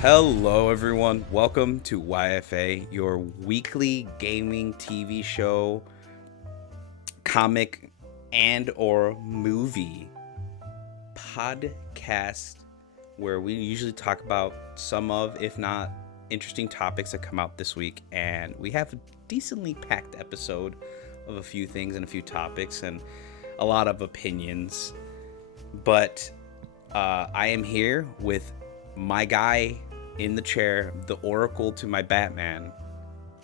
Hello everyone, welcome to YFA, your weekly gaming TV show, comic and or movie podcast where we usually talk about some of, if not interesting topics that come out this week, and we have a decently packed episode of a few things and a few topics and a lot of opinions, but I am here with my guy in the chair, the Oracle to my Batman.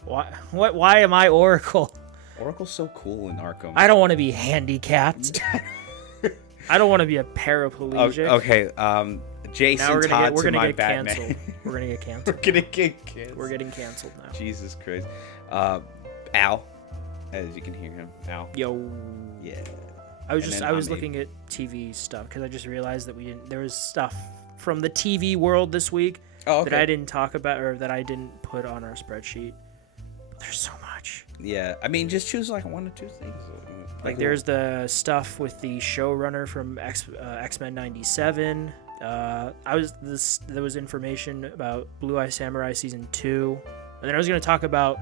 Why am I Oracle? Oracle's so cool in Arkham. I don't want to be handicapped. I don't want to be a paraplegic. Okay, Jason Todd to my Batman. Canceled. We're gonna get canceled. We're getting canceled now. Jesus Christ. Al, as you can hear him. Al. Yo. Yeah. I was looking at TV stuff because I just realized that there was stuff from the TV world this week that I didn't talk about or that I didn't put on our spreadsheet. There's so much. Yeah, I mean, just choose like one or two things. Like there's the stuff with the showrunner from X-Men '97. There was information about Blue Eye Samurai season 2, and then I was going to talk about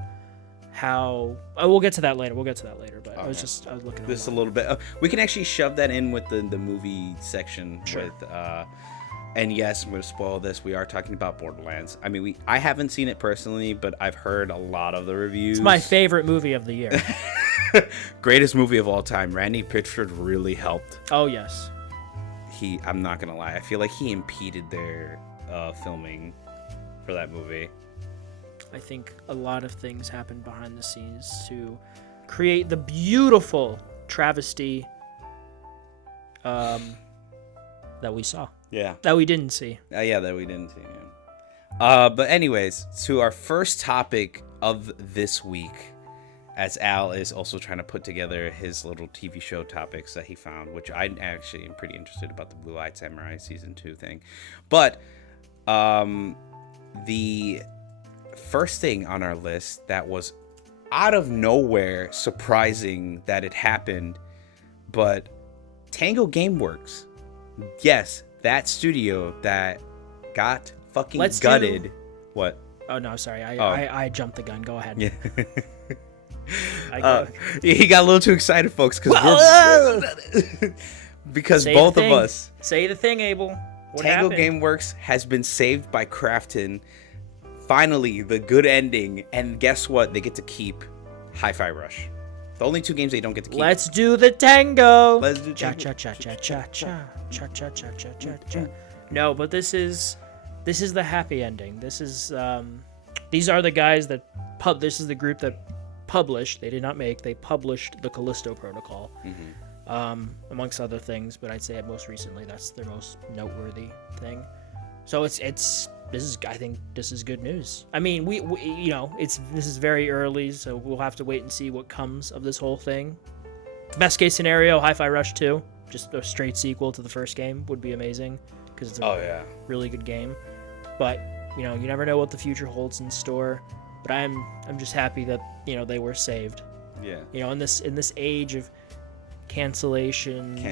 how we'll get to that later. But okay. I was looking at this a little bit. We can actually shove that in with the movie section. Sure. With and yes, I'm going to spoil this. We are talking about Borderlands. I mean, I haven't seen it personally, but I've heard a lot of the reviews. It's my favorite movie of the year. Greatest movie of all time. Randy Pitchford really helped. Oh yes. I'm not gonna lie, I feel like he impeded their filming for that movie. I think a lot of things happened behind the scenes to create the beautiful travesty that we saw. Yeah. That we didn't see. That we didn't see. Yeah. But anyways, to our first topic of this week, as Al is also trying to put together his little TV show topics that he found, which I actually am pretty interested about the Blue-Eyed Samurai season 2 thing. But the first thing on our list that was out of nowhere surprising that it happened, but TangoGameWorks, yes, that studio that got fucking gutted. What? Oh no, sorry, I jumped the gun. Go ahead. Yeah. He got a little too excited, folks, because both of us. Say the thing, Abel. What happened? TangoGameWorks has been saved by Krafton. Finally, the good ending, and guess what? They get to keep Hi-Fi Rush. The only two games they don't get to keep. Let's do the tango. Let's do cha cha cha cha cha cha cha cha cha cha cha cha. No, but this is the happy ending. This is these are the guys that this is the group that published. They did not make. They published the Callisto Protocol, amongst other things. But I'd say most recently that's their most noteworthy thing. So I think this is good news. I mean, we this is very early, so we'll have to wait and see what comes of this whole thing. Best case scenario, Hi-Fi Rush 2, just a straight sequel to the first game would be amazing because it's a really good game. But you never know what the future holds in store. But I'm just happy that they were saved. Yeah. In this age of cancellations,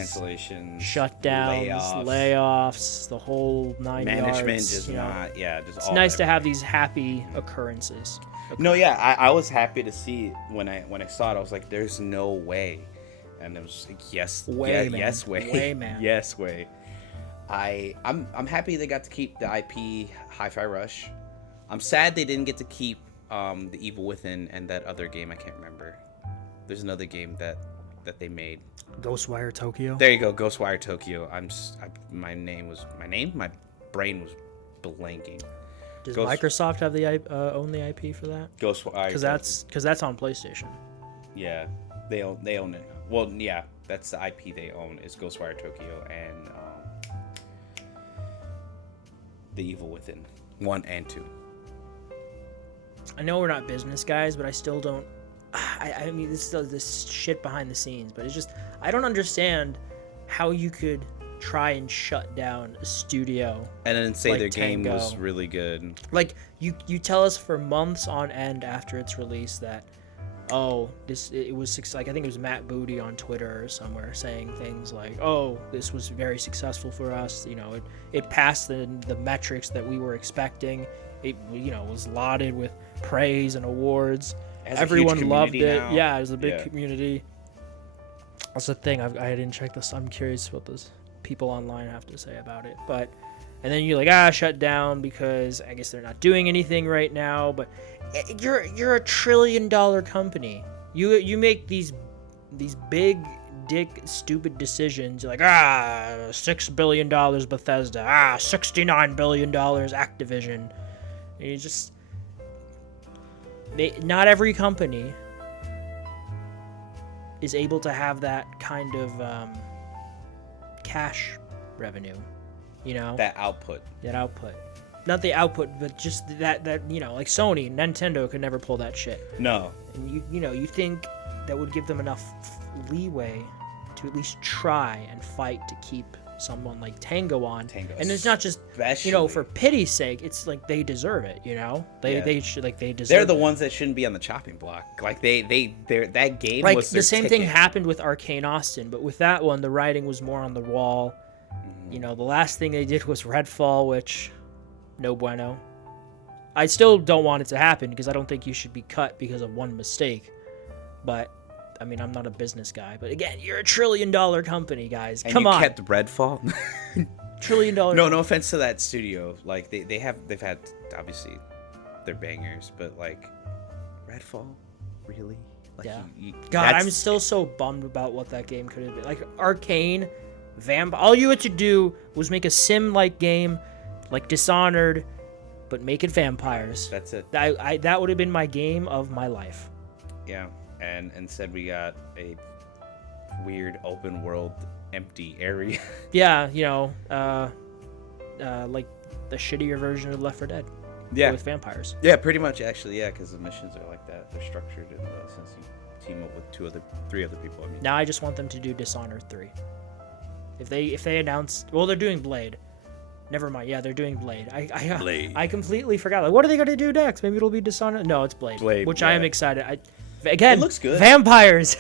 shutdowns, layoffs, the whole 9 yards. Management just not. Yeah, just. It's nice to have these happy occurrences. No, yeah, I was happy to see it when I saw it. I was like, "There's no way," and it was like, "Yes, man. Yes way, man. Yes way." I'm happy they got to keep the IP Hi-Fi Rush. I'm sad they didn't get to keep The Evil Within and that other game I can't remember. There's another game that they made. Ghostwire Tokyo. There you go, Ghostwire Tokyo. My brain was blanking. Does Microsoft have the own the IP for that? Ghostwire. Because that's on PlayStation. Yeah, they own it. Well, yeah, that's the IP they own is Ghostwire Tokyo and The Evil Within 1 and 2. I know we're not business guys, but I still don't. I mean, this shit behind the scenes, but it's just I don't understand how you could try and shut down a studio and then say like their Tango. game was really good. Like you tell us for months on end after its release that oh, it was like, I think it was Matt Booty on Twitter or somewhere saying things like, oh, this was very successful for us. You know, it passed the metrics that we were expecting. It, you know, was lauded with praise and awards. Everyone loved it. Now. Yeah, it was a big community. That's the thing. I didn't check this. I'm curious what those people online have to say about it. But, and then you're like, shut down because I guess they're not doing anything right now. But you're a $1 trillion company. You make these big dick stupid decisions. You're like, $6 billion Bethesda, $69 billion Activision. And you just, not every company is able to have that kind of cash revenue, you know? That output. Not the output, but just that you know, like Sony, Nintendo could never pull that shit. No. And you think that would give them enough leeway to at least try and fight to keep someone like Tango on. And it's not just, you know, for pity's sake. It's like they deserve it, you know? They should, like, they deserve They're the ones that shouldn't be on the chopping block. Like, they're that game like, was their the same ticket. thing happened with Arcane Austin, but with that one, the writing was more on the wall. You know, the last thing they did was Redfall, which, no bueno. I still don't want it to happen because I don't think you should be cut because of one mistake. But I mean, I'm not a business guy, but again, you're a $1 trillion company, guys. And Come on. And you kept Redfall? $1 trillion. No offense to that studio. Like, they've had, obviously, their bangers, but, like, Redfall? Really? Like, yeah. God, I'm still so bummed about what that game could have been. Like, Arcane, all you had to do was make a sim-like game, like Dishonored, but make it vampires. That's it. That would have been my game of my life. Yeah. And instead we got a weird open world empty area. Yeah, you know, like the shittier version of Left 4 Dead. Yeah. With vampires. Yeah, pretty much actually, yeah, because the missions are like that. They're structured in since you team up with three other people. I mean. Now I just want them to do Dishonored 3. If they announce, well, they're doing Blade. Never mind. Yeah, they're doing Blade. Blade. I completely forgot. Like, what are they gonna do next? Maybe it'll be Dishonored. No, it's Blade. Which I am excited. Again, it looks good. Vampires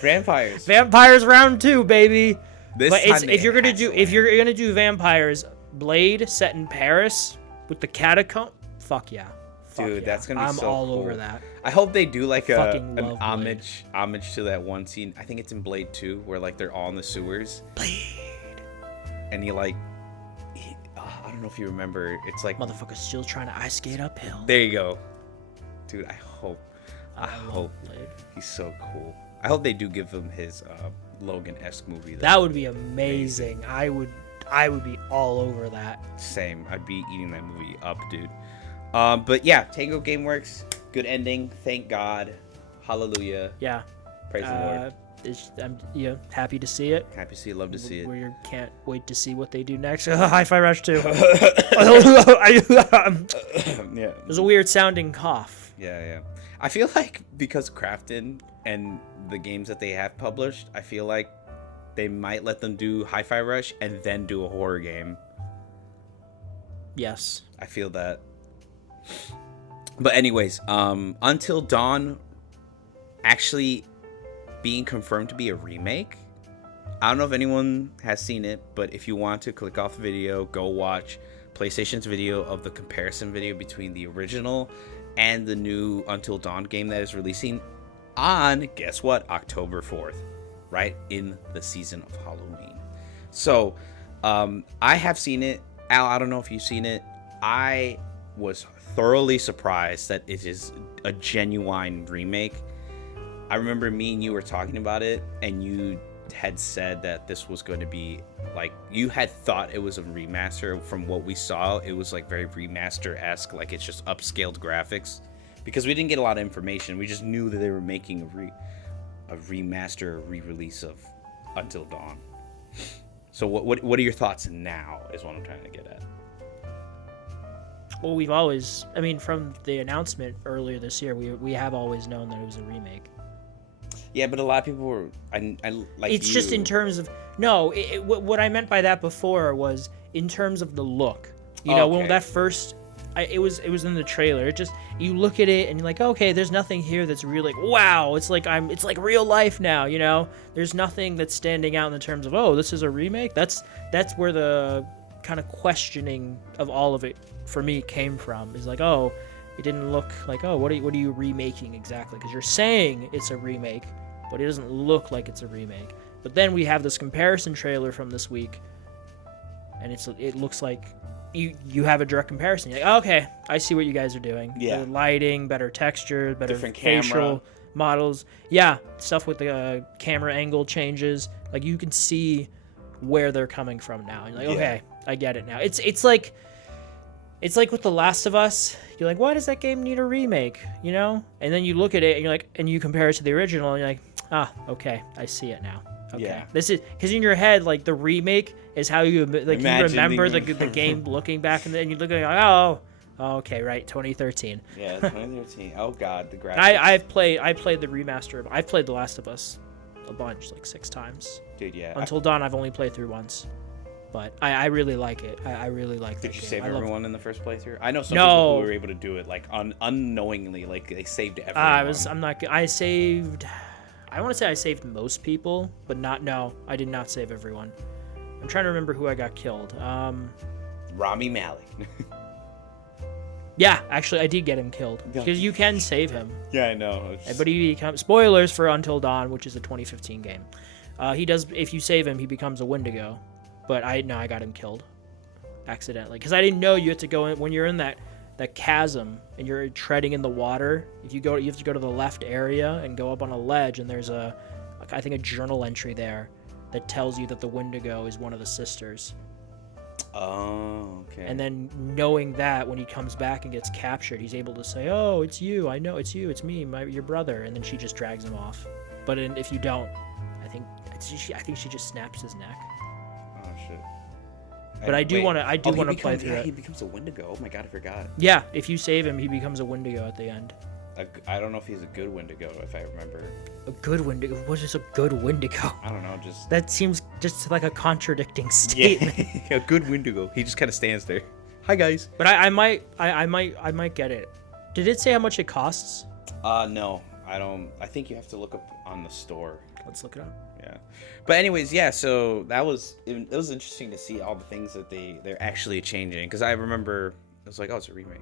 round 2, baby. If you're gonna do vampires, Blade set in Paris with the catacomb. Fuck yeah. Dude, that's gonna be I'm so all cool. over that. I hope they do like an homage to that one scene. I think it's in Blade 2 where like they're all in the sewers. Blade. And I don't know if you remember. It's like motherfucker's still trying to ice skate uphill. There you go, dude. I hope Blade. He's so cool. I hope they do give him his Logan-esque movie. That would be amazing. I would be all over that. Same. I'd be eating that movie up, dude. But yeah, Tango GameWorks, good ending. Thank God. Hallelujah. Yeah. Praise the Lord. I'm happy to see it. Happy to see it. Love to see it. We can't wait to see what they do next. Hi-Fi Rush 2. Yeah. There's a weird sounding cough. Yeah. I feel like because Crafton and the games that they have published, I feel like they might let them do Hi-Fi Rush and then do a horror game. Yes. I feel that. But anyways, Until Dawn actually being confirmed to be a remake. I don't know if anyone has seen it, but if you want to click off the video, go watch PlayStation's video of the comparison video between the original and the new Until Dawn game that is releasing on, guess what, October 4th, right in the season of Halloween. So, I have seen it. Al, I don't know if you've seen it. I was thoroughly surprised that it is a genuine remake. I remember me and you were talking about it, and you had said that this was going to be like, you had thought it was a remaster. From what we saw, it was like very remaster-esque, like it's just upscaled graphics, because we didn't get a lot of information. We just knew that they were making a remaster, a re-release of Until Dawn. So what are your thoughts now is what I'm trying to get at. Well, we've always, I mean, from the announcement earlier this year, we have always known that it was a remake. Yeah, but a lot of people were. I like. It's just in terms of what I meant by that before was in terms of the look. You know, when that first it was in the trailer. It just, you look at it and you're like, okay, there's nothing here that's really like, wow, it's like real life now, you know? There's nothing that's standing out in the terms of, oh, this is a remake. That's where the kind of questioning of all of it for me came from. Is like, oh, it didn't look like, oh, what are you remaking exactly? Because you're saying it's a remake, but it doesn't look like it's a remake. But then we have this comparison trailer from this week, and it looks like you have a direct comparison. You're like, oh, okay, I see what you guys are doing. Yeah. Better lighting, better texture, better Different facial camera. models. Yeah, stuff with the camera angle changes. Like, you can see where they're coming from now. You're like, okay, I get it now. It's like with The Last of Us. You're like, why does that game need a remake? You know? And then you look at it and you're like, and you compare it to the original, and you're like, okay, I see it now. Okay. Yeah. This is because in your head, like, the remake is how you like you remember the game looking back, and then you look at it, like, oh, okay, right, 2013. Yeah, 2013. Oh god, the graphics. I played the remaster. I've played The Last of Us a bunch, like 6 times. Dude, yeah. Until Dawn, I've only played through once, but I really like it. I really like that game. Did you save everyone in the first playthrough? I know some people who were able to do it like unknowingly, like they saved everyone. I want to say I saved most people, but no, I did not save everyone. I'm trying to remember who I got killed. Rami Malek. Yeah, actually, I did get him killed because you can save him. Yeah, I know. But he becomes, spoilers for Until Dawn, which is a 2015 game. He does, if you save him, he becomes a Wendigo. But I got him killed accidentally because I didn't know you had to go in when you're in that chasm and you're treading in the water. You have to go to the left area and go up on a ledge, and there's I think a journal entry there that tells you that the Wendigo is one of the sisters. Oh, okay. And then knowing that when he comes back and gets captured, he's able to say, "Oh, it's you. I know it's you. It's me, your brother." And then she just drags him off. But if you don't, I think she just snaps his neck. Oh shit. But I do want to play through it. He becomes a Wendigo. Oh my god, I forgot. Yeah, if you save him, he becomes a Wendigo at the end. I don't know if he's a good Wendigo, if I remember. A good Wendigo? What is a good Wendigo? I don't know, just... That seems just like a contradicting statement. Yeah, a good Wendigo. He just kind of stands there. Hi, guys. But I might get it. Did it say how much it costs? No. I don't... I think you have to look up on the store. Let's look it up. Yeah. But anyways, yeah, so it was interesting to see all the things that they're actually changing. Because I remember, it was like, oh, it's a remake.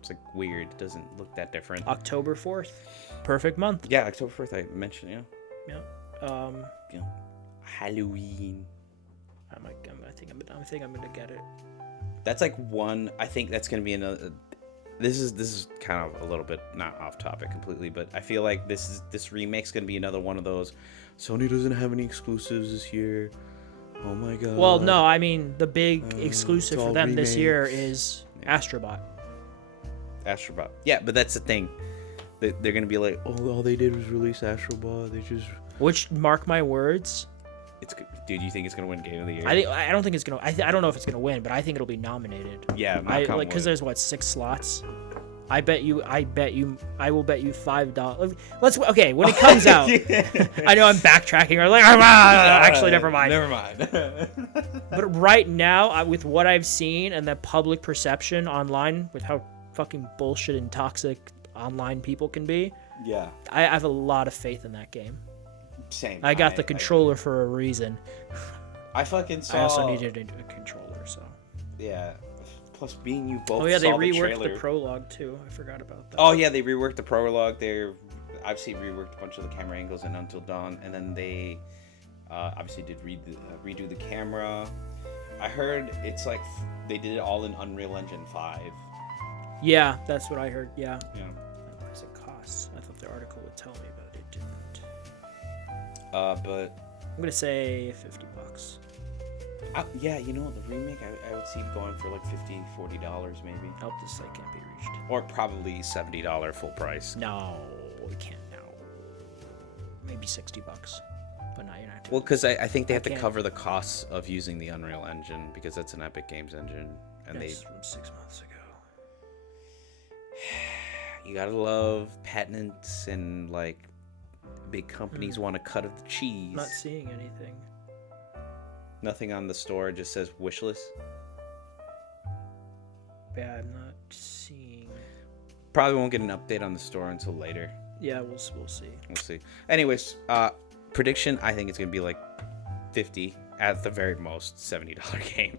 It's like weird. It doesn't look that different. October 4th. Perfect month. Yeah, October 4th, I mentioned, yeah. Yeah. Halloween. I think I'm gonna get it. That's like one. I think that's gonna be another. This is kind of a little bit not off topic completely, but I feel like this remake's gonna be another one of those. Sony doesn't have any exclusives this year. Oh my god. Well, no, I mean the big exclusive for them this year is Astrobot. Astrobot. Yeah, but that's the thing. They're gonna be like, oh, all they did was release Astrobot. They just. Which, mark my words. It's good. Dude, you think it's gonna win Game of the Year? I don't think it's gonna. I don't know if it's gonna win, but I think it'll be nominated. Yeah, because there's 6 slots. I will bet you $5. Okay, when it comes out, I know I'm backtracking or like, actually, never mind. Never mind. But right now, with what I've seen and the public perception online, with how fucking bullshit and toxic online people can be, yeah, I have a lot of faith in that game. Same. I got the controller for a reason. I fucking saw. I also needed a controller, so. Yeah. Plus, being you both. Oh yeah, they saw reworked the the prologue too. I forgot about that. Oh yeah, they reworked the prologue. They're obviously reworked a bunch of the camera angles in Until Dawn, and then they obviously did redo the camera. I heard it's like they did it all in Unreal Engine 5. Yeah, that's what I heard. Yeah. Yeah. What does it cost? I thought the article would tell me, but it didn't. But I'm gonna say $50. Yeah, the remake I would see going for like $50, $40 maybe. Nope, this site can't be reached. Or probably $70 full price. No, we can't now. Maybe $60, but not you're not. Well, because I think they have to cover the costs of using the Unreal Engine because that's an Epic Games engine, and that's from 6 months ago. You gotta love patents and like big companies want a cut of the cheese. I'm not seeing anything. Nothing on the store, just says wishlist. Yeah, I'm not seeing. Probably won't get an update on the store until later. Yeah, we'll see. We'll see. Anyways, prediction, I think it's going to be like 50 at the very most $70 game.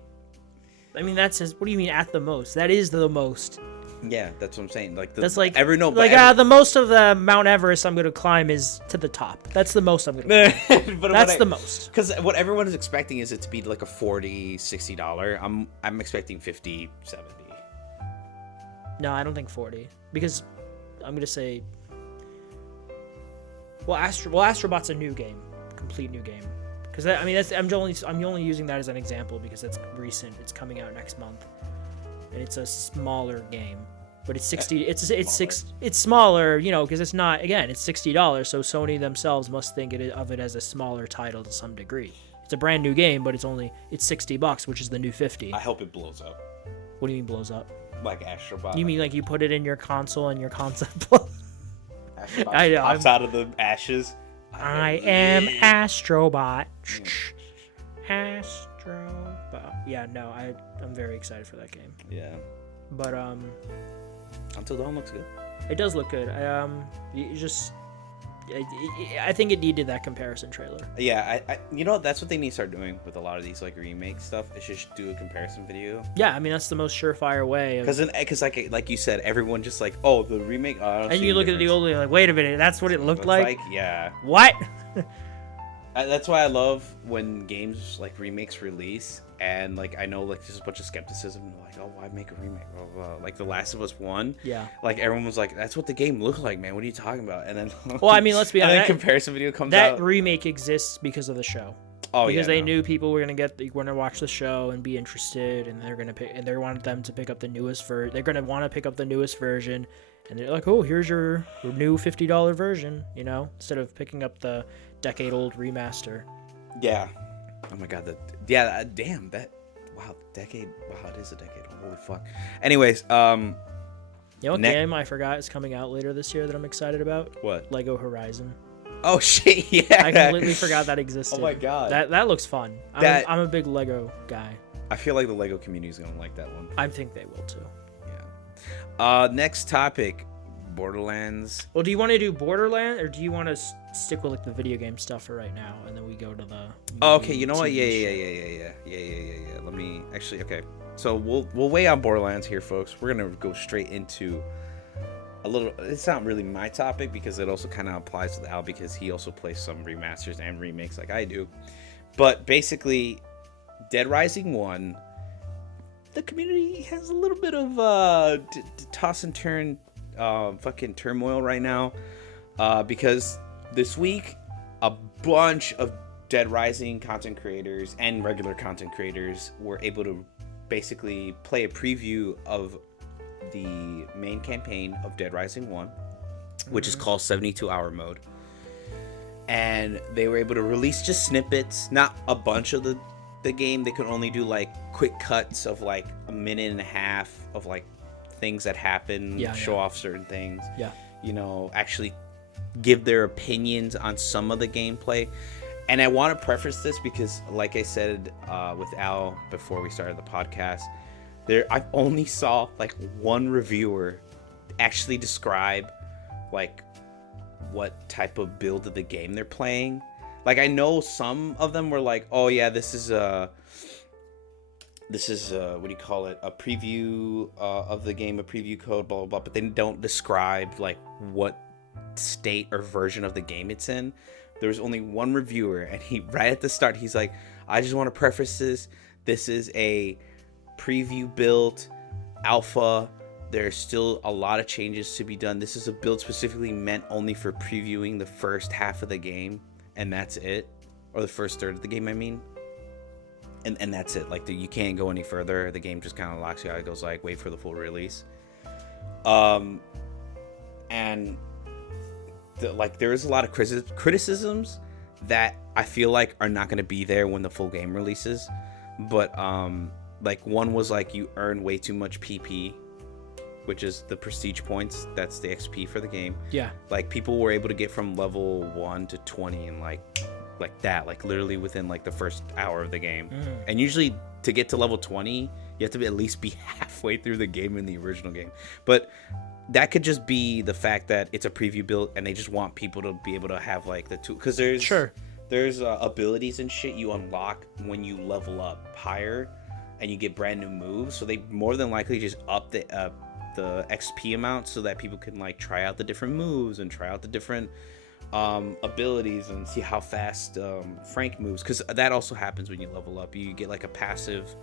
I mean, that's just, what do you mean at the most? That is the most. Yeah, that's what I'm saying. Like that's like the most of the Mount Everest I'm gonna climb is to the top. That's the most I'm gonna climb. That's the most. Because what everyone is expecting is it to be like a $40, $60. I'm expecting 50, 70. No, I don't think 40 because I'm gonna say. Well, Astrobot's a new game, complete new game. Because I mean, I'm only using that as an example because it's recent. It's coming out next month, and it's a smaller game, but it's 60. It's smaller, you know, because it's not. Again, it's $60. So Sony themselves must think of it as a smaller title to some degree. It's a brand new game, but it's $60, which is the new 50. I hope it blows up. What do you mean blows up? Like Astrobot. You mean like you put it in your console and your console blows? I know. Pops out of the ashes. I am Astrobot. Astrobot. Yeah, no, I'm very excited for that game. Yeah. But Until Dawn looks good. It does look good. I think it needed that comparison trailer. Yeah, I you know that's what they need to start doing with a lot of these like remake stuff. Is just do a comparison video. Yeah, I mean that's the most surefire way. Because like you said, everyone just like, oh, the remake. And you look at the old one, like, wait a minute, that's what it looked like. Yeah. What? That's why I love when games like remakes release, and like I know like there's a bunch of skepticism, like, oh, why make a remake? Blah, blah, blah. Like The Last of Us 1. Yeah. Like everyone was like, that's what the game looked like, man. What are you talking about? And then well, I mean, let's be honest. And then comparison video comes out. That remake exists because of the show. Oh, because they knew people were gonna watch the show and be interested, and they wanted them to pick up the newest They're gonna want to pick up the newest version, and they're like, oh, here's your new $50 version, you know, instead of picking up the decade-old remaster. Yeah. Oh my god. Damn. Wow. Decade. Wow. It is a decade. Holy fuck. Anyways. You know what game I forgot is coming out later this year that I'm excited about? What? Lego Horizon. Oh shit! Yeah. I completely forgot that existed. Oh my god. That looks fun. I'm a big Lego guy. I feel like the Lego community is gonna like that one. I think they will too. Yeah. Next topic. Borderlands. Well, do you want to do Borderlands, or do you want to stick with like the video game stuff for right now, and then we go to the? Okay, you know what? Yeah. Let me actually. Okay, so we'll weigh on Borderlands here, folks. We're gonna go straight into a little. It's not really my topic because it also kind of applies to Al because he also plays some remasters and remakes like I do. But basically, Dead Rising 1, the community has a little bit of toss and turn. Fucking turmoil right now because this week a bunch of Dead Rising content creators and regular content creators were able to basically play a preview of the main campaign of Dead Rising 1, which is called 72-hour mode, and they were able to release just snippets, not a bunch of the game. They could only do like quick cuts of like a minute and a half of like things that happen, show off certain things, you know, actually give their opinions on some of the gameplay. And I want to preface this because, like I said with Al before we started the podcast, I only saw like one reviewer actually describe like what type of build of the game they're playing. Like I know some of them were like, oh yeah, this is what do you call it, a preview of the game, a preview code, blah blah blah, but they don't describe like what state or version of the game it's in. There was only one reviewer, and he right at the start he's like, I just want to preface this is a preview build, alpha, there's still a lot of changes to be done. This is a build specifically meant only for previewing the first half of the game, and that's it, or the first third of the game, I mean. And that's it. Like you can't go any further. The game just kind of locks you out. It goes like, wait for the full release. And there is a lot of criticisms that I feel like are not going to be there when the full game releases. But like one was like you earn way too much PP, which is the prestige points. That's the XP for the game. Yeah. Like people were able to get from level 1 to 20 in like like that, like literally within like the first hour of the game. And usually to get to level 20, you have to at least be halfway through the game in the original game. But that could just be the fact that it's a preview build and they just want people to be able to have like the tool, because there's abilities and shit you unlock when you level up higher and you get brand new moves. So they more than likely just up the XP amount so that people can like try out the different moves and try out the different abilities and see how fast Frank moves, because that also happens when you level up. You get like a passive,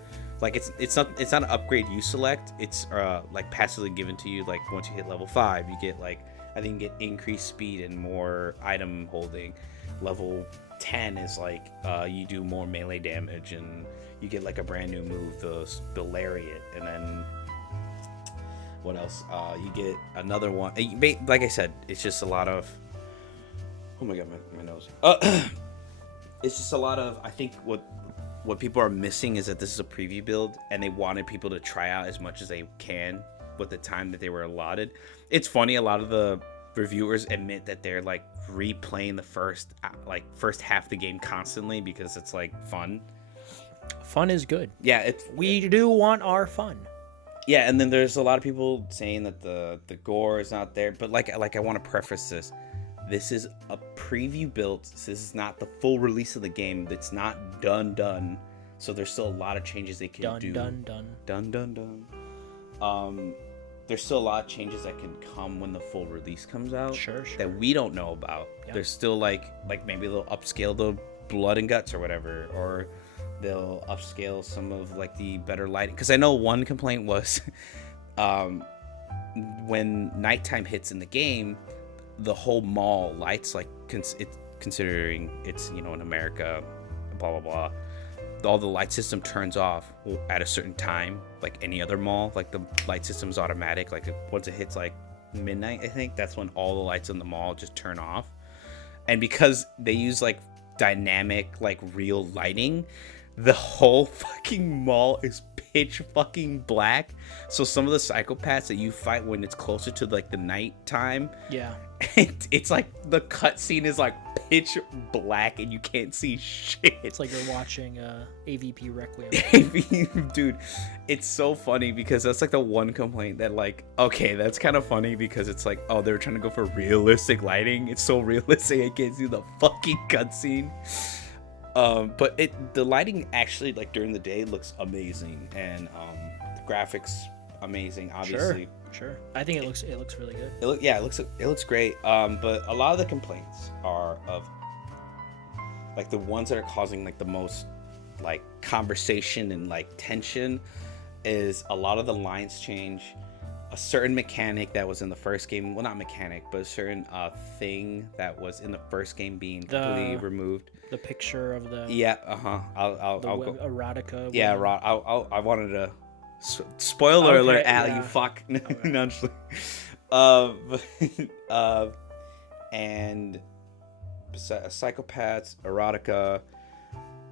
like it's not an upgrade you select, it's like passively given to you. Like once you hit level 5, you get like, I think you get increased speed and more item holding. Level 10 is like you do more melee damage and you get like a brand new move, the lariat. And then what else? You get another one. Like I said, it's just a lot of, oh my god, my nose. It's just a lot of, I think what people are missing is that this is a preview build and they wanted people to try out as much as they can with the time that they were allotted. It's funny, a lot of the reviewers admit that they're like replaying the first half of the game constantly because it's like fun. Fun is good. Yeah, we do want our fun. Yeah, and then there's a lot of people saying that the gore is not there, but like I want to preface this. This is a preview build. So this is not the full release of the game. It's not done. So there's still a lot of changes they can do. Done. There's still a lot of changes that can come when the full release comes out. Sure. That we don't know about. Yep. There's still like maybe they'll upscale the blood and guts or whatever, or they'll upscale some of like the better lighting. Because I know one complaint was when nighttime hits in the game, the whole mall lights like considering it's, you know, in America, blah blah blah, all the light system turns off at a certain time, like any other mall. Like the light system's automatic, like once it hits like midnight, I think that's when all the lights in the mall just turn off. And because they use like dynamic, like real lighting, the whole fucking mall is pitch fucking black. So some of the psychopaths that you fight when it's closer to like the night time, it's like the cutscene is like pitch black and you can't see shit. It's like you're watching AVP Requiem. Dude, it's so funny because that's like the one complaint that like, okay, that's kind of funny because it's like, oh, they're trying to go for realistic lighting. It's so realistic I can't see the fucking cutscene. But the lighting actually, like during the day, looks amazing, and the graphics amazing. Obviously, sure. I think it looks really good. It looks great. But a lot of the complaints are of like the ones that are causing like the most like conversation and like tension is a lot of the lines change. A certain mechanic that was in the first game, well, not mechanic, but a certain thing that was in the first game being completely removed. The picture of the I'll go erotica. Yeah, I wanted to spoiler alert, Al, you fuck. No, I'm just and psychopaths, erotica,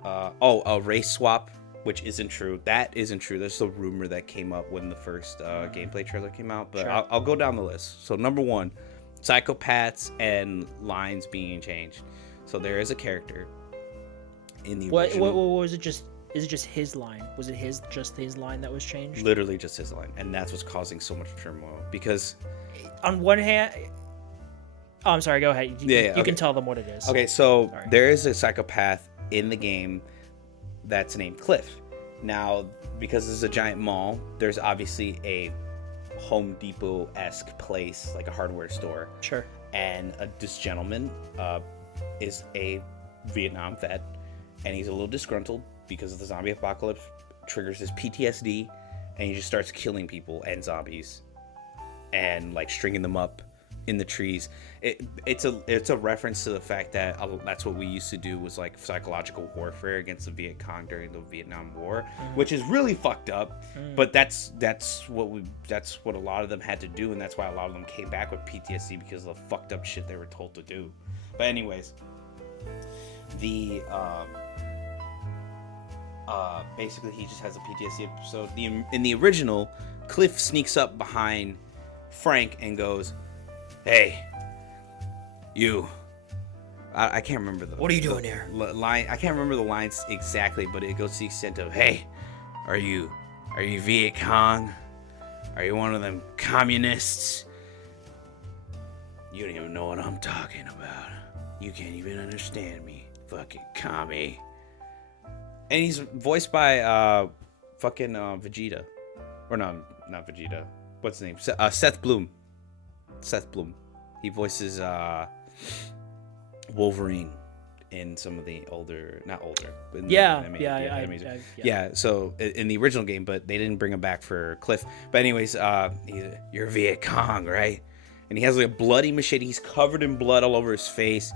a race swap, which isn't true. That isn't true. There's a rumor that came up when the first gameplay trailer came out, but sure. I'll go down the list. So number 1, psychopaths and lines being changed. So there is a character in the original. What was it? Is it just his line? Was it just his line that was changed? Literally just his line, and that's what's causing so much turmoil. Because on one hand, I'm sorry. Go ahead. You can tell them what it is. Okay, so there is a psychopath in the game that's named Cliff. Now, because this is a giant mall, there's obviously a Home Depot-esque place, like a hardware store. Sure. And this gentleman is a Vietnam vet, and he's a little disgruntled because of the zombie apocalypse triggers his PTSD, and he just starts killing people and zombies and like stringing them up in the trees. It's a reference to the fact that that's what we used to do, was like psychological warfare against the Viet Cong during the Vietnam War, which is really fucked up. But that's what a lot of them had to do, and that's why a lot of them came back with PTSD, because of the fucked up shit they were told to do. But anyways, the basically he just has a PTSD episode. In the original, Cliff sneaks up behind Frank and goes, "Hey, you I can't remember the. What are you doing here? Line. I can't remember the lines exactly, but it goes to the extent of, "Hey, are you Viet Cong? Are you one of them communists? You don't even know what I'm talking about. You can't even understand me, fucking commie." And he's voiced by fucking Vegeta, or no, not Vegeta. What's his name? Seth Bloom. Seth Bloom. He voices Wolverine in some of the older, not older, but in yeah. So in the original game, but they didn't bring him back for Cliff. But anyways, you're Viet Cong, right? And he has like a bloody machete. He's covered in blood all over his face,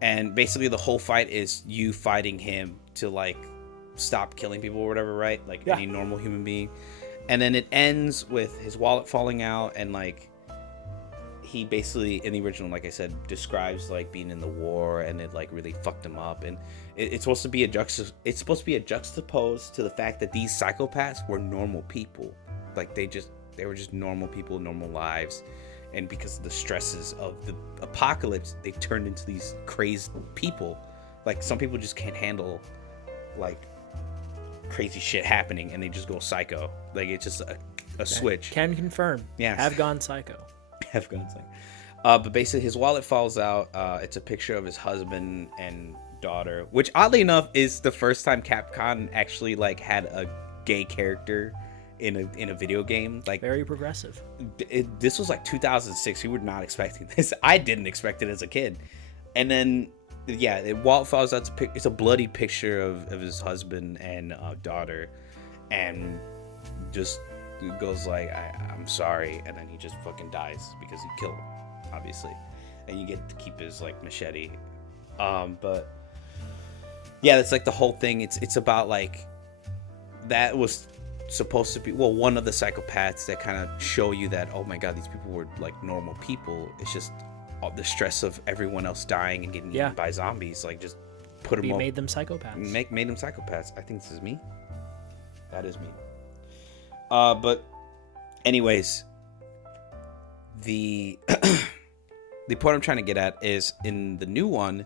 and basically the whole fight is you fighting him to like stop killing people or whatever, right? Like any normal human being. And then it ends with his wallet falling out, and like he basically in the original, like I said, describes like being in the war, and it like really fucked him up. And it's supposed to be it's supposed to be a juxtapose to the fact that these psychopaths were normal people. Like they were just normal people, normal lives. And because of the stresses of the apocalypse, they've turned into these crazed people. Like some people just can't handle like crazy shit happening, and they just go psycho. Like it's just a switch. Can confirm. Yeah. Have gone psycho. Have gone psycho. But basically, his wallet falls out. It's a picture of his husband and daughter, which oddly enough is the first time Capcom actually like had a gay character in a video game. Like very progressive. This was like 2006. We were not expecting this. I didn't expect it as a kid. And then wallet falls out. It's a bloody picture of his husband and daughter, and just goes like, I'm sorry, and then he just fucking dies because he killed him, obviously. And you get to keep his like machete. But yeah, that's like the whole thing. It's about like that was supposed to be one of the psychopaths that kind of show you that, oh my god, these people were like normal people. It's just all the stress of everyone else dying and getting eaten by zombies, like just put them. Made them psychopaths. Made them psychopaths. I think this is me. That is me. But anyways, the the point I'm trying to get at is in the new one,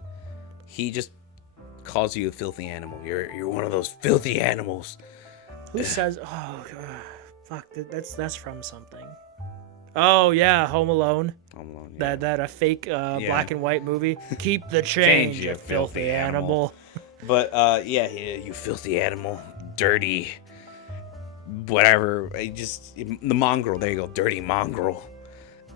he just calls you a filthy animal. You're one of those filthy animals. Who says? Oh god, fuck. That's from something. Oh yeah, Home Alone. Home Alone. Yeah. That a fake black and white movie. Keep the change, you filthy animal. But you filthy animal, dirty, whatever. The mongrel. There you go, dirty mongrel.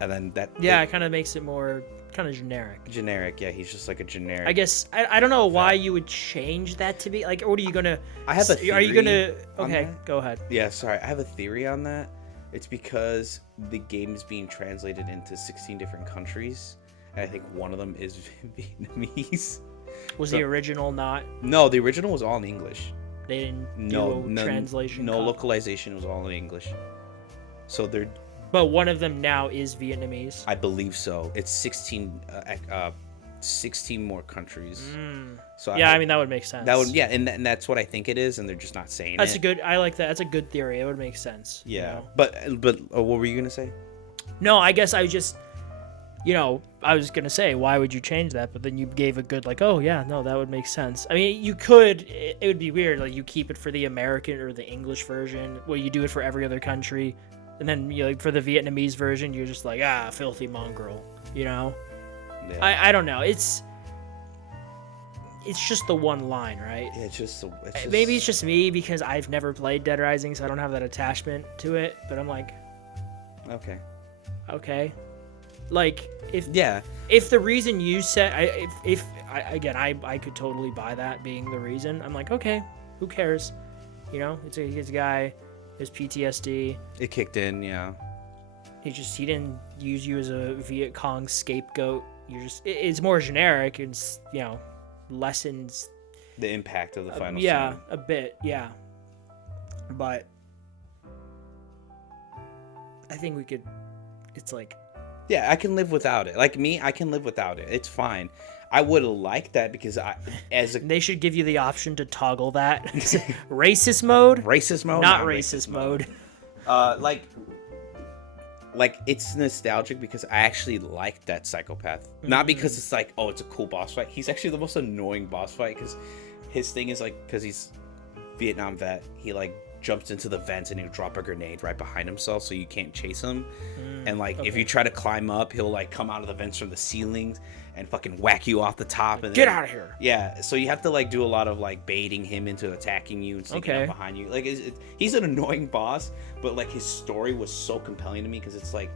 And then that. Yeah, it kind of makes it more kind of generic. Generic, yeah. He's just like a generic. I guess I don't know why you would change that to be like. What are you gonna? I have a theory. Are you gonna? Okay, go ahead. Yeah, sorry. I have a theory on that. It's because the game is being translated into 16 different countries, and I think one of them is Vietnamese. Was the original not? No, the original was all in English. They didn't do a translation. No localization. It was all in English. So they're. But one of them now is Vietnamese. I believe so. It's 16 more countries. So yeah, I mean that would make sense. And that's what I think it is, and they're just not saying that's it. Good. I like that. That's a good theory. It would make sense. Yeah, you know? but what were you gonna say? No, I guess I just, I was gonna say why would you change that, but then you gave a good like, oh yeah, no, that would make sense. I mean, you could. It would be weird. Like you keep it for the American or the English version. Well, you do it for every other country. And then for the Vietnamese version, you're just like, filthy mongrel, Yeah. I don't know. It's just the one line, right? Yeah, it's just maybe it's just me because I've never played Dead Rising, so I don't have that attachment to it. But I'm like, okay, like if the reason you said, I could totally buy that being the reason. I'm like, okay, who cares? It's a guy. His PTSD. It kicked in, yeah. He didn't use you as a Viet Cong scapegoat. It's more generic and, lessens the impact of the final scene. Yeah, a bit, yeah. But I think we could, it's like. Yeah, I can live without it. Like me, I can live without it. It's fine. I would have liked that because they should give you the option to toggle that. Racist mode? Racist mode? Not racist mode. like it's nostalgic because I actually like that psychopath. Not because it's like, oh, it's a cool boss fight. He's actually the most annoying boss fight because his thing is like, because he's Vietnam vet, he like jumps into the vents and he'll drop a grenade right behind himself so you can't chase him. And like if you try to climb up, he'll like come out of the vents from the ceilings and fucking whack you off the top and get out of here. Yeah, so you have to like do a lot of like baiting him into attacking you and sneaking up behind you. Like he's an annoying boss, but like his story was so compelling to me because it's like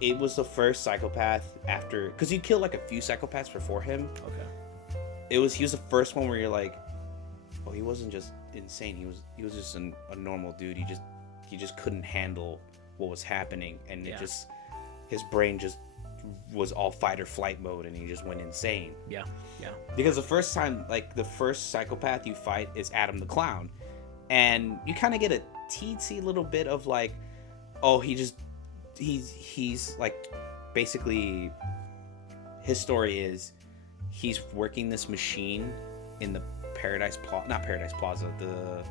it was the first psychopath after, because you killed like a few psychopaths before him. Okay. He was the first one where you're like, oh, he wasn't just insane. He was just a normal dude. He just couldn't handle what was happening, and it just, his brain just was all fight or flight mode, and he just went insane. Yeah. Because the first psychopath you fight is Adam the Clown, and you kind of get a teensy little bit of like, oh, he's like, basically, his story is he's working this machine in the not Paradise Plaza, the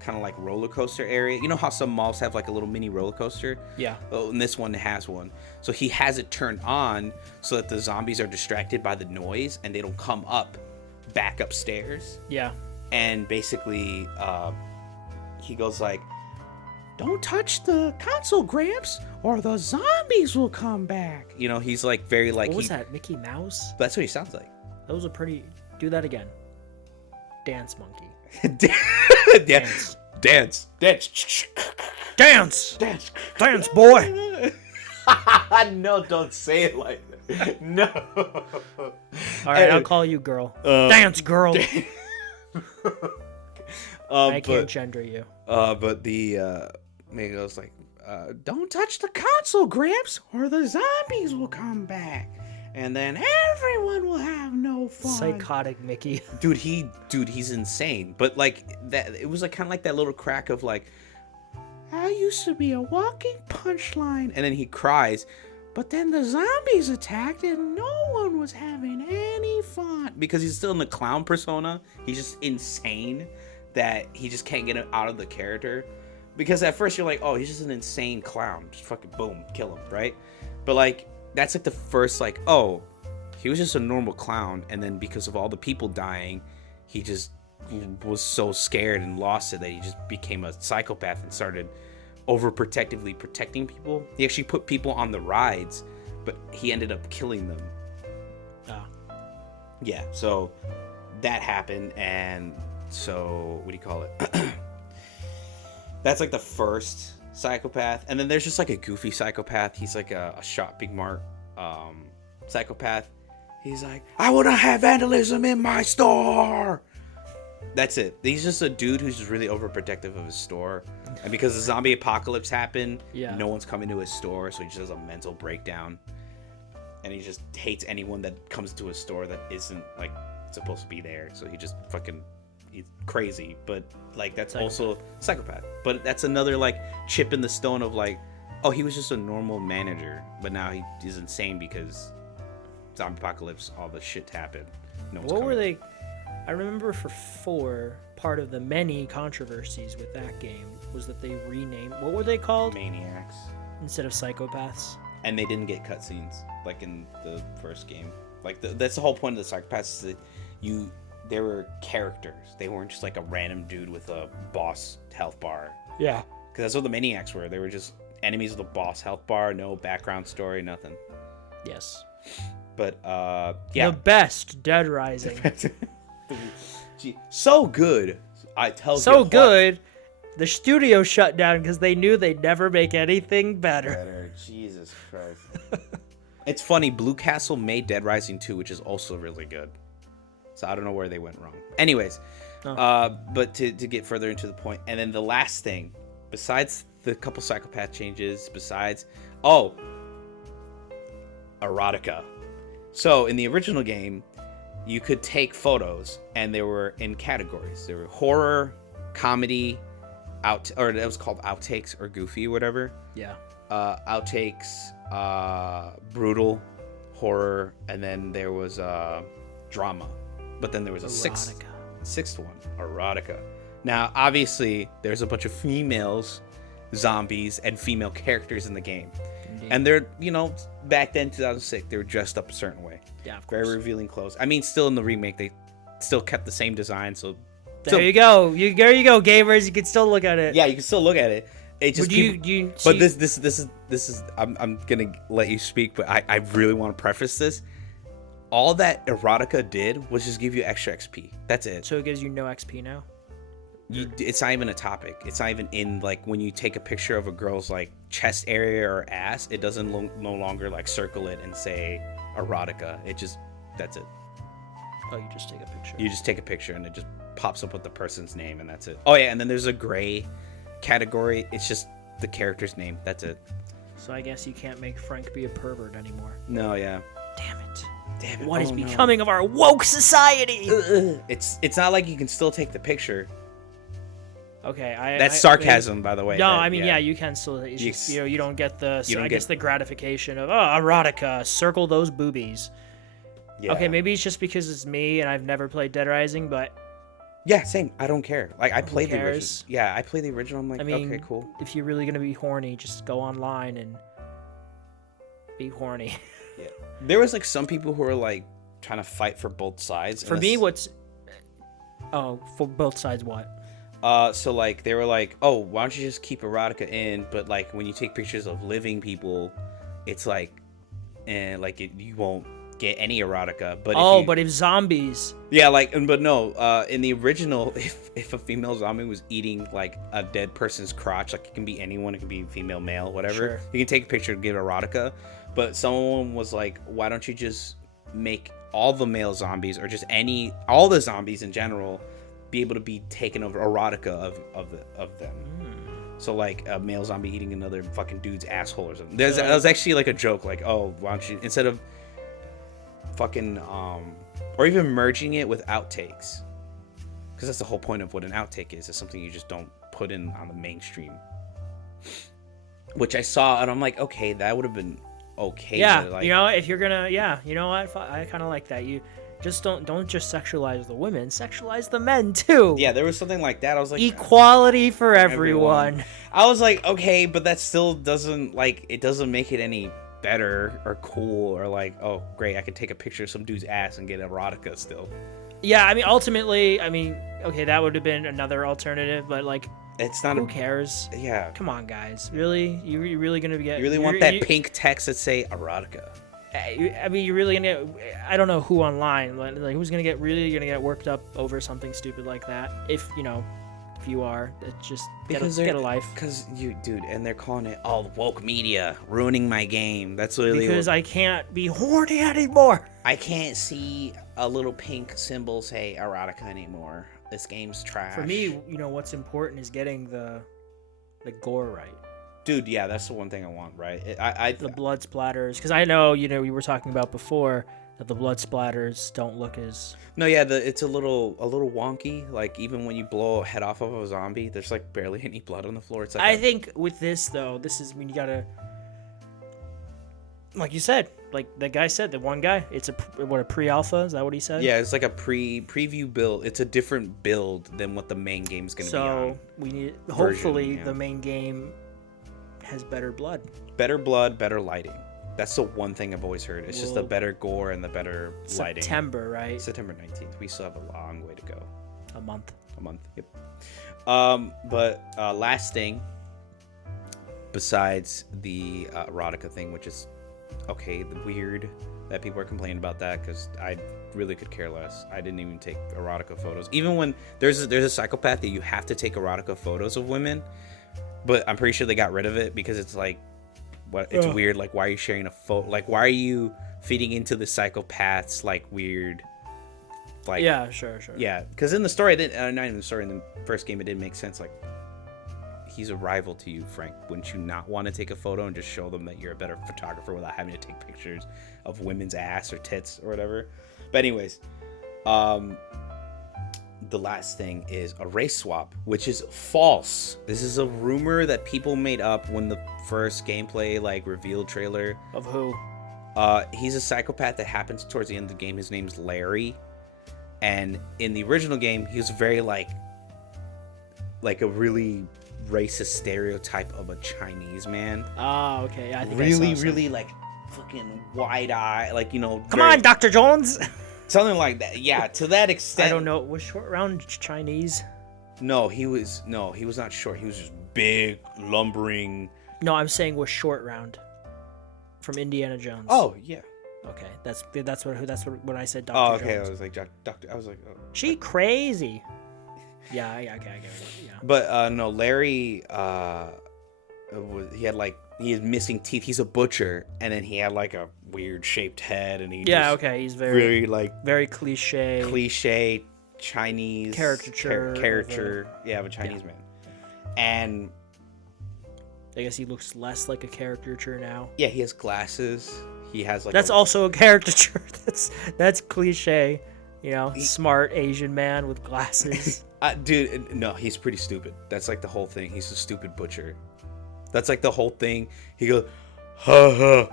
kind of like roller coaster area. You know how some malls have like a little mini roller coaster? Yeah. Oh, and this one has one. So he has it turned on so that the zombies are distracted by the noise and they don't come back upstairs. Yeah. And basically, he goes like, "Don't touch the console, Gramps, or the zombies will come back." You know, he's like very like. What was that, Mickey Mouse? That's what he sounds like. That was a pretty. Do that again. Dance monkey. Dance. Dance, boy. No, don't say it like that. No. All right, I'll call you girl. Dance, girl. I can't gender you. But the man goes like, "Don't touch the console, Gramps, or the zombies will come back, and then everyone will have no fun." Psychotic Mickey. Dude, he's insane. But like that, it was like kind of like that little crack of like, "I used to be a walking punchline," and then he cries. But then the zombies attacked and no one was having any fun. Because he's still in the clown persona. He's just insane that he just can't get out of the character. Because at first you're like, oh, he's just an insane clown. Just fucking boom, kill him, right? But like, that's like the first like, oh, he was just a normal clown. And then because of all the people dying, he just was so scared and lost it that he just became a psychopath and started overprotectively protecting people. He actually put people on the rides, but he ended up killing them. Yeah, so that happened, and so what do you call it? That's like the first psychopath, and then there's just like a goofy psychopath. He's like a shopping mart psychopath. He's like, "I want to have vandalism in my store." That's it. He's just a dude who's just really overprotective of his store. And because the zombie apocalypse happened, no one's coming to his store, so he just has a mental breakdown. And he just hates anyone that comes to his store that isn't, like, supposed to be there. So he just he's crazy. But, like, that's also psychopath. But that's another, like, chip in the stone of, like, oh, he was just a normal manager. But now he's insane because zombie apocalypse, all the shit happened. No one's What coming. were they... I remember for 4, part of the many controversies with that game was that they renamed... What were they called? Maniacs. Instead of psychopaths. And they didn't get cutscenes, like in the first game. Like, that's the whole point of the psychopaths, is that they were characters. They weren't just like a random dude with a boss health bar. Yeah. Because that's what the Maniacs were. They were just enemies with a boss health bar, no background story, nothing. Yes. But, yeah. The best Dead Rising. So good. I tell you. So good, the studio shut down because they knew they'd never make anything better. Jesus Christ. It's funny, Blue Castle made Dead Rising 2, which is also really good. So I don't know where they went wrong. Anyways, but to get further into the point, and then the last thing, besides the couple psychopath changes, erotica. So in the original game, you could take photos, and they were in categories. There were horror, comedy, or it was called outtakes or goofy or whatever. Yeah. Outtakes, brutal, horror, and then there was drama. But then there was a sixth one, erotica. Now, obviously, there's a bunch of females zombies and female characters in the game. Indeed. And they're, back then, 2006, they were dressed up a certain way. Yeah, of course. Very revealing clothes. I mean, still in the remake, they still kept the same design. So there you go. There you go, gamers. You can still look at it. Yeah, you can still look at it. It just but this is I'm gonna let you speak, but I really want to preface this. All that erotica did was just give you extra XP. That's it. So it gives you no XP now? It's not even a topic. It's not even in, like, when you take a picture of a girl's, like, chest area or ass, it doesn't no longer, like, circle it and say erotica. That's it. Oh, you just take a picture. You just take a picture and it just pops up with the person's name and that's it. Oh yeah, and then there's a gray category. It's just the character's name. That's it. So I guess you can't make Frank be a pervert anymore. No, yeah. Damn it. What is becoming of our woke society? It's not like you can still take the picture. Okay, that's sarcasm, by the way. No, I mean, yeah, you can still. It's just, you don't get the. I guess the gratification of erotica. Circle those boobies. Yeah. Okay, maybe it's just because it's me and I've never played Dead Rising, but. Yeah, same. I don't care. Like, I played the original. Yeah, I played the original. I'm like, okay, cool. If you're really gonna be horny, just go online and be horny. Yeah. There was, like, some people who were, like, trying to fight for both sides. For me, for both sides, what? So, like, they were like, oh, why don't you just keep erotica in? But, like, when you take pictures of living people, it's like, you won't get any erotica. But but if zombies. Yeah, like, but no, in the original, if a female zombie was eating, like, a dead person's crotch, like, it can be anyone, it can be female, male, whatever. Sure. You can take a picture and get erotica. But someone was like, why don't you just make all the male zombies, or just all the zombies in general, be able to be taken over erotica of them. So, like, a male zombie eating another fucking dude's asshole or something. That was actually, like, a joke, like, oh, why don't you, instead of fucking or even merging it with outtakes, because that's the whole point of what an outtake is. It's something you just don't put in on the mainstream, which I saw and I'm like, okay, that would have been okay. Yeah, to, like, if you're gonna, you know what, I kind of like that. You just don't just sexualize the women, sexualize the men too. Yeah, there was something like that. I was like, equality for everyone. I was like, okay, but that still doesn't, like, it doesn't make it any better or cool, or like, oh great, I could take a picture of some dude's ass and get erotica still. Yeah, I mean, ultimately, okay, that would have been another alternative, but, like, it's not. Who cares? Yeah. Come on, guys. Really? You really gonna get? You really want that pink text that say erotica? I mean, you're really gonna get. I don't know who online, like, who's gonna get worked up over something stupid like that. If you are, it's just get a life. Because dude, and they're calling it all woke media ruining my game. That's literally because I can't be horny anymore. I can't see a little pink symbol say erotica anymore. This game's trash. For me, what's important is getting the gore right. Dude, yeah, that's the one thing I want, right? The blood splatters, because I know, we were talking about before that the blood splatters don't look as. No, yeah, it's a little wonky. Like, even when you blow a head off of a zombie, there's, like, barely any blood on the floor. It's like I think with this though, this is when you gotta, like you said, like the guy said, the one guy, it's a pre-alpha, is that what he said? Yeah, it's like a preview build. It's a different build than what the main game's gonna be on. So we need, hopefully, the main game has better blood. Better blood, better lighting. That's the one thing I've always heard. It's just the better gore and the better lighting. September, right? September 19th. We still have a long way to go. A month, yep. But last thing, besides the erotica thing, which is, okay, weird that people are complaining about that, because I really could care less. I didn't even take erotica photos. Even when there's a psychopath that you have to take erotica photos of women, but I'm pretty sure they got rid of it because it's like, it's weird. Like, why are you sharing a photo? Like, why are you feeding into the psychopath's, like, weird, like, yeah, sure. Yeah, because in the story, not even the story, in the first game, it didn't make sense. Like, he's a rival to you, Frank. Wouldn't you not want to take a photo and just show them that you're a better photographer without having to take pictures of women's ass or tits or whatever? But anyways, the last thing is a race swap, which is false. This is a rumor that people made up when the first gameplay, like, reveal trailer. Of who? He's a psychopath that happens towards the end of the game. His name's Larry. And in the original game, he was very, like a really racist stereotype of a Chinese man. Oh, okay. I think Really, I saw really like fucking wide eye, like, you know. Come on, Dr. Jones. Something like that. Yeah, to that extent. I don't know. Was Short Round Chinese? No, he was not short. He was just big, lumbering. No, I'm saying was Short Round from Indiana Jones. Oh yeah. Okay, that's what when I said Dr. Oh okay, Jones. I was like Doctor. I was like, oh. She crazy. Yeah, okay, I get it. Yeah. But no, Larry. He had missing teeth. He's a butcher, and then he had like a weird shaped head, and Okay, he's very cliche. Cliche Chinese caricature. Of a Chinese man, and I guess he looks less like a caricature now. Yeah, he has glasses. He has like. That's also a caricature. That's cliche. You know, smart Asian man with glasses. Dude, no, he's pretty stupid. That's like the whole thing. He's a stupid butcher. That's like the whole thing. He goes, ha ha,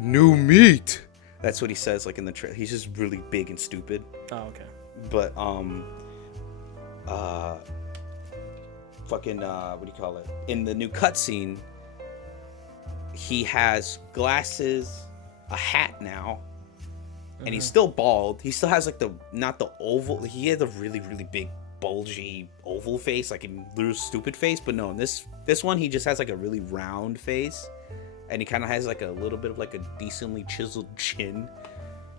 new meat. That's what he says like in the trailer. He's just really big and stupid. Oh, okay. But fucking what do you call it? In the new cutscene, he has glasses, a hat now, and he's still bald. He still has like not the oval. He has a really really big bulgy oval face, like a little stupid face. But no, in this one he just has like a really round face, and he kind of has like a little bit of like a decently chiseled chin. And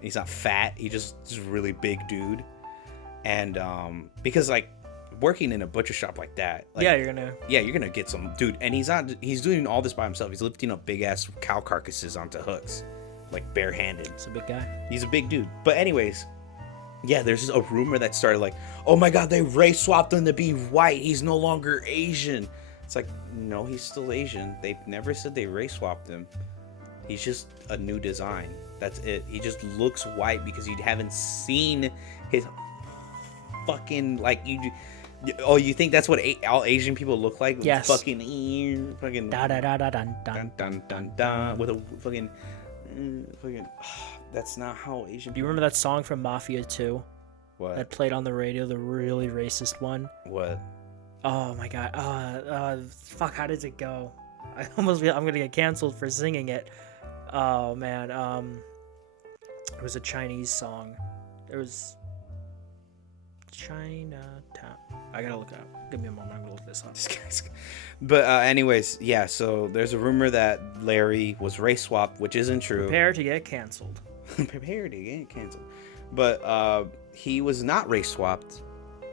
he's not fat. He just is a really big dude. And because like working in a butcher shop like that, like, you're gonna get some dude. And he's doing all this by himself. He's lifting up big ass cow carcasses onto hooks, like barehanded. It's a big guy. He's a big dude. But anyways, yeah, there's just a rumor that started like, oh my god, they race swapped him to be white. He's no longer Asian. It's like, no, he's still Asian. They never said they race swapped him. He's just a new design. That's it. He just looks white because you haven't seen his fucking like you. Oh, you think that's what all Asian people look like? Yes. Fucking da da da da dun dun dun dun dun with a fucking. That's not how Asian. Do you remember that song from Mafia 2? What? That played on the radio, the really racist one. What? Oh my god. Fuck. How does it go? I'm gonna get canceled for singing it. Oh man. It was a Chinese song. It was Chinatown. I gotta look it up. Give me a moment. I'm gonna look this up. But anyways, yeah. So there's a rumor that Larry was race swapped, which isn't true. Prepare to get canceled. Prepare to get canceled. But he was not race swapped.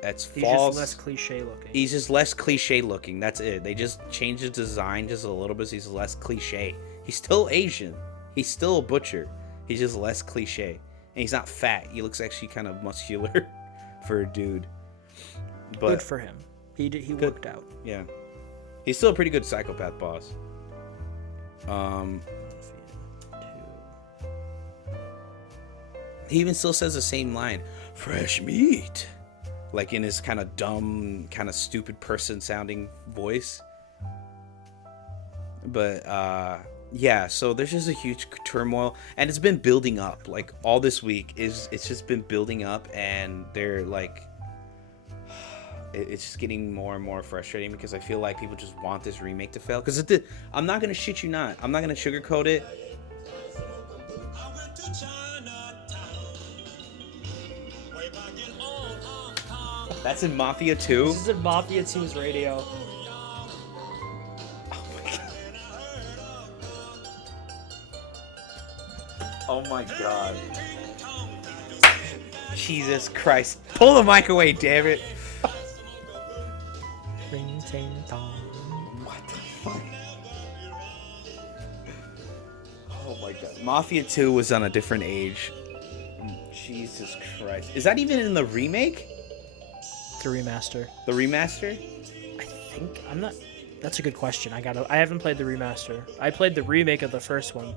That's He's false. Just less cliche looking. He's just less cliche looking. That's it. They just changed his design just a little bit so he's less cliche. He's still Asian. He's still a butcher. He's just less cliche. And he's not fat. He looks actually kind of muscular for a dude. But good for him. He worked out. Yeah. He's still a pretty good psychopath boss. He even still says the same line, fresh meat. Like in his kind of dumb, kind of stupid person sounding voice. But yeah, so there's just a huge turmoil, and it's been building up. Like all this week it's just been building up, and they're like, it's just getting more and more frustrating because I feel like people just want this remake to fail. Because I'm not gonna shit you not. I'm not gonna sugarcoat it. That's in Mafia 2? This is in Mafia 2's radio. Oh my god. Oh my god. Jesus Christ. Pull the mic away, damn it. Ring, ting, tong. What the fuck? Oh my god. Mafia 2 was on a different age. Jesus Christ. Is that even in the remake? The remaster. The remaster? I think I'm not. That's a good question. I haven't played the remaster. I played the remake of the first one.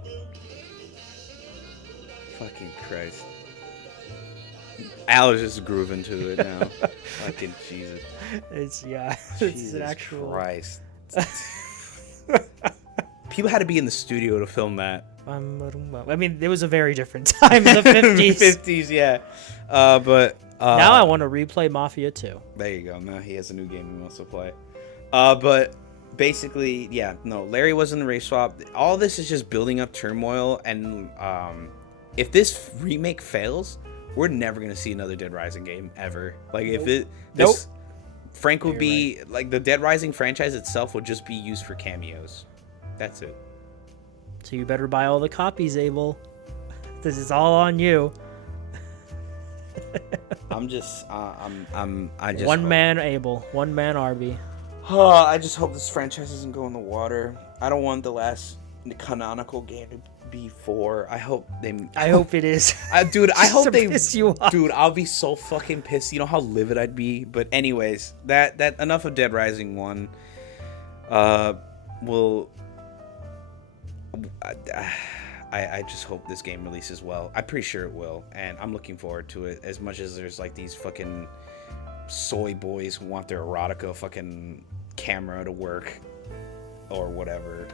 Fucking Christ. Al is just grooving to it now. Fucking Jesus. It's Jesus an actual Christ. People had to be in the studio to film that. I mean, it was a very different time in the 50s. 50s, yeah. But now I want to replay Mafia 2. There you go. Now he has a new game he wants to play. But basically, yeah, no, Larry was in the race swap. All this is just building up turmoil, and if this remake fails, we're never gonna see another Dead Rising game ever. Like if it, this Frank would be like the Dead Rising franchise itself would just be used for cameos. That's it. So you better buy all the copies, Abel. This is all on you. I just one hope. man Abel, one man Arby. Oh, I just hope this franchise doesn't go in the water. I don't want the last canonical game to be 4. I hope it is. Dude, I hope they piss you off. Dude, I'll be so fucking pissed. You know how livid I'd be. But anyways, that enough of Dead Rising 1. I just hope this game releases well. I'm pretty sure it will, and I'm looking forward to it as much as there's like these fucking soy boys who want their erotica fucking camera to work or whatever.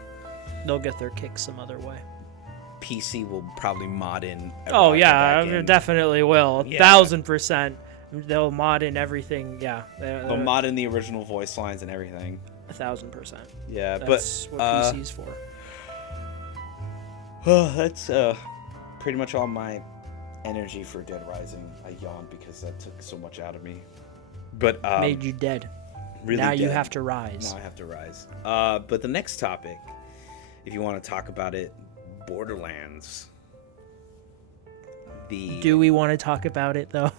They'll get their kicks some other way. PC will probably mod in. Oh yeah, it definitely will. 1,000%. They'll mod in everything. Yeah, they'll mod in the original voice lines and everything. 1,000%. Yeah, that's what PC's for. That's pretty much all my energy for Dead Rising. I yawned because that took so much out of me. But made you dead. Really now dead. You have to rise. Now I have to rise. But the next topic, if you want to talk about it, Borderlands. Do we want to talk about it though?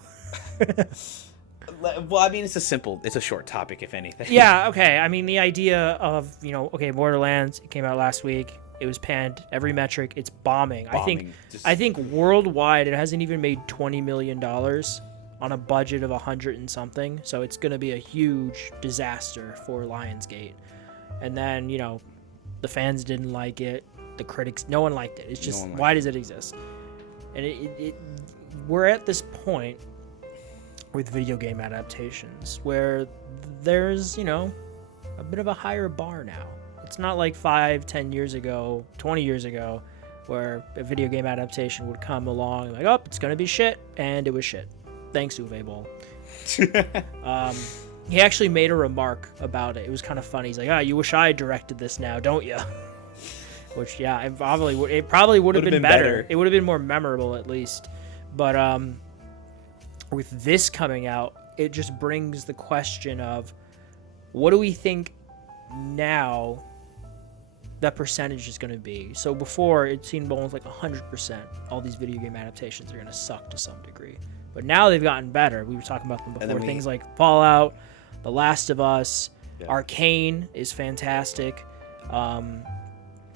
Well, I mean, it's a short topic, if anything. Yeah, okay. I mean, the idea of, Borderlands, it came out last week. It was panned every metric. It's bombing. I think worldwide it hasn't even made $20 million on a budget of 100 and something. So it's going to be a huge disaster for Lionsgate. And then, the fans didn't like it. The critics, no one liked it. It's just, why does it exist? And we're at this point with video game adaptations where there's, a bit of a higher bar now. It's not like 5, 10 years ago, 20 years ago, where a video game adaptation would come along like, oh, it's going to be shit, and it was shit. Thanks, Uwe Boll. He actually made a remark about it. It was kind of funny. He's like, you wish I directed this now, don't you? Which, yeah, it probably would have been better. It would have been more memorable, at least. But with this coming out, it just brings the question of, what do we think now that percentage is going to be? So before, it seemed almost like 100% all these video game adaptations are going to suck to some degree. But now they've gotten better. We were talking about them before. Things like Fallout, The Last of Us, Arcane is fantastic.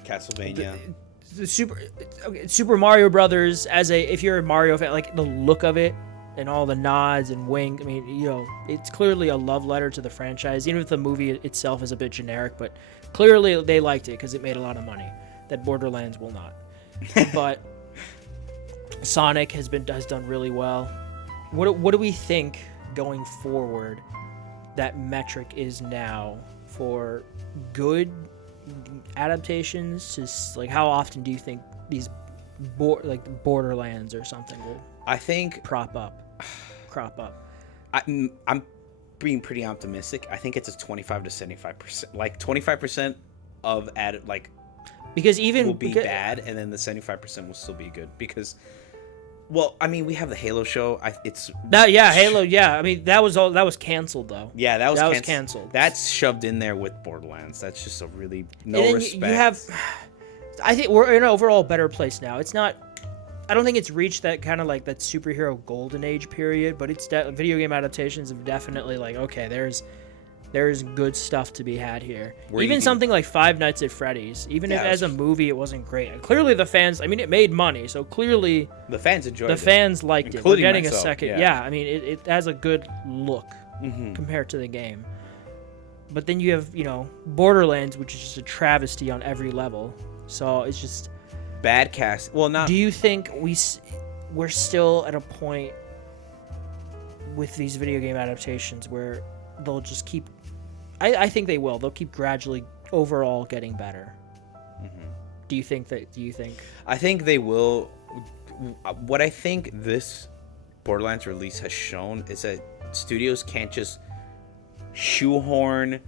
Castlevania. The Super Mario Brothers, if you're a Mario fan, like the look of it and all the nods and wink, I mean, it's clearly a love letter to the franchise, even if the movie itself is a bit generic, but clearly they liked it because it made a lot of money that Borderlands will not. But Sonic has done really well. What do we think going forward that metric is now for good adaptations? To like, how often do you think these Borderlands or something will crop up? I'm being pretty optimistic. I think it's a 25 to 75%. Like 25% of because even will be bad, and then the 75% will still be good because. Well, I mean, we have the Halo show. Halo. Yeah, I mean, that was canceled though. Yeah, that was canceled. That's shoved in there with Borderlands. That's just a really respect. I think we're in an overall better place now. It's not. I don't think it's reached that kind of like that superhero golden age period, but it's video game adaptations have definitely okay, there's good stuff to be had here. Even something like Five Nights at Freddy's, even if as a movie it wasn't great. Clearly the fans, I mean, it made money, so clearly the fans enjoyed it. The fans liked it. We're getting myself, a second. Yeah, I mean, it has a good look compared to the game. But then you have, Borderlands, which is just a travesty on every level. So it's just bad cast. Well, not. Do you think we're still at a point with these video game adaptations where they'll just keep? I think they will. They'll keep gradually overall getting better. Mm-hmm. Do you think? I think they will. What I think this Borderlands release has shown is that studios can't just shoehorn